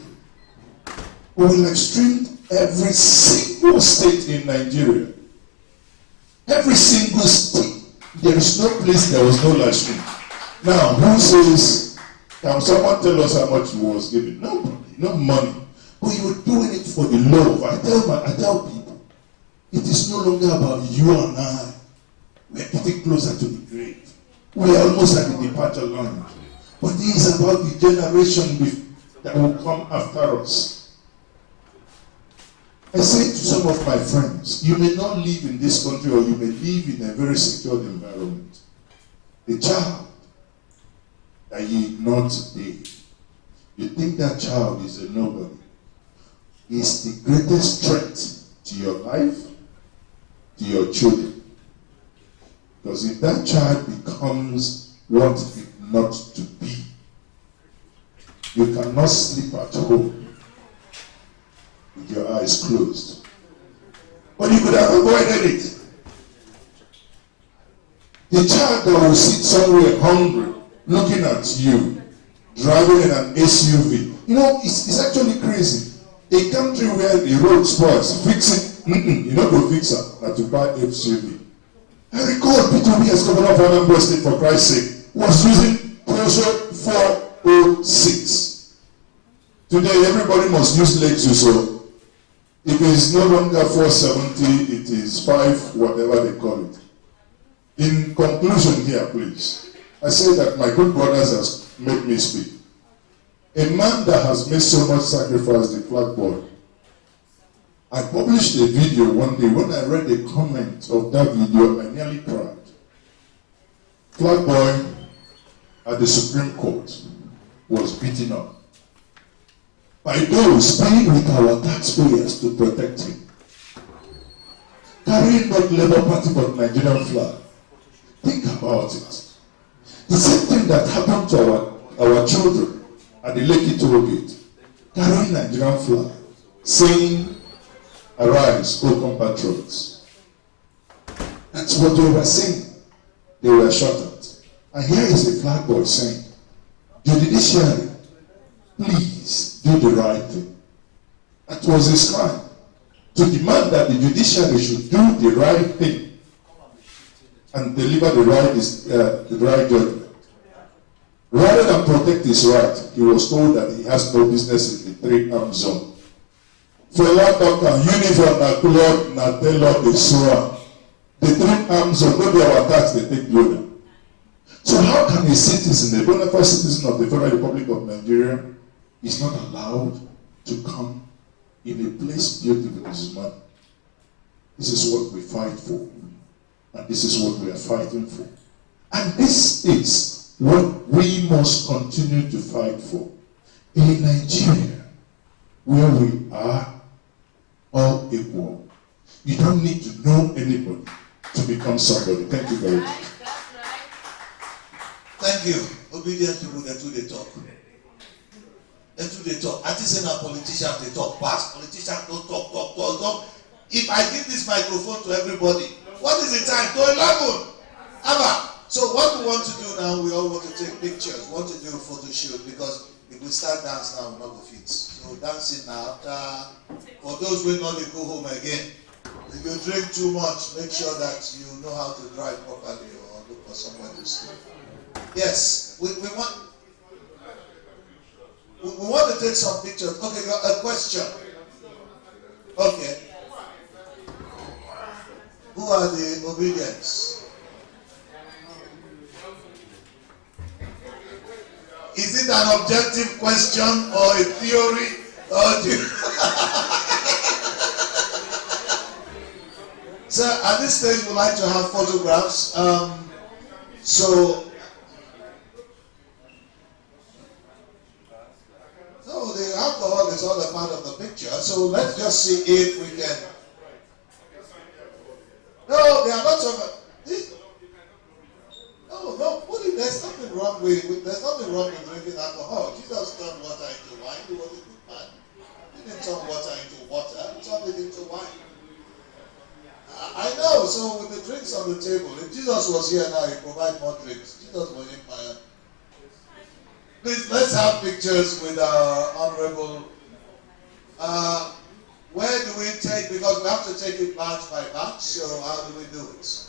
We will live stream every single state in Nigeria. Every single state. There is no place there was no live stream. Now, who says, can someone tell us how much he was giving? Nobody, no money. But you were doing it for the love. I tell people, it is no longer about you and I. We are getting closer to the grave. We are almost at the departure line. But it is about the generation that will come after us. I say to some of my friends, you may not live in this country or you may live in a very secured environment. The child that you ignored today, you think that child is a nobody, is the greatest threat to your life, to your children. Because if that child becomes what it not to be, you cannot sleep at home with your eyes closed. But you could have avoided it. The child that will sit somewhere hungry, looking at you, driving in an SUV. You know, it's actually crazy. A country where the road spoils, fix it. You don't go fix it, but to buy SUV. I recall Peter Obi as governor of Anambra State, for Christ's sake, was using Peugeot 406. Today, everybody must use Lexus, so if it is no longer 470, it is 5, whatever they call it. In conclusion here, please, I say that my good brothers make me speak. A man that has made so much sacrifice, the flag boy. I published a video one day. When I read a comment of that video, I nearly cried. Flag boy at the Supreme Court was beaten up by those paid with our taxpayers to protect him. Carrying not Labour Party but Nigerian flag. Think about it. The same thing that happened to our children at the Lekki toll gate, carrying Nigerian flag, saying, "Arise, O compatriots." That's what they were saying. They were shot at. And here is a flag boy saying, "The judiciary, please do the right thing." That was his crime. To demand that the judiciary should do the right thing and deliver the right judgment. Rather than protect his right, he was told that he has no business in the 3-arm zone. For a lot of time, uniform na cloth na tailor dey sew am. The 3-arm zone, no be our tax they take load. So how can a citizen, a bona fide citizen of the Federal Republic of Nigeria, is not allowed to come in a place built with his money? This is what we fight for. And this is what we are fighting for. And this is what we must continue to fight for. In Nigeria, where we are all equal, you don't need to know anybody to become somebody. Thank you very much. Thank you. Obedient people, they do the talk. They do the talk. I think saying a politician, they talk fast. Politicians don't talk. If I give this microphone to everybody, what is the time? To 11. Abba. So what we want to do now, we all want to take pictures. We want to do a photo shoot because if we start dance now, we're not going to fit. So dancing now, after, for those who not go home again, if you drink too much, make sure that you know how to drive properly or look for somewhere to sleep. Yes, we want to take some pictures. Okay, got a question. Okay. Who are the obedience? Is it an objective question or a theory? Or Sir, at this stage we'd like to have photographs. No, the alcohol is all a part of the picture. So let's just see if we can. No, there are lots of this. No, there's nothing wrong with drinking alcohol. Jesus turned water into wine. He was a good man. He didn't turn water into water. He turned it into wine. I know. So with the drinks on the table, if Jesus was here now, he'd provide more drinks. Jesus was in fire. Please, let's have pictures with our honorable. Where do we take? Because we have to take it batch by batch. So how do we do it?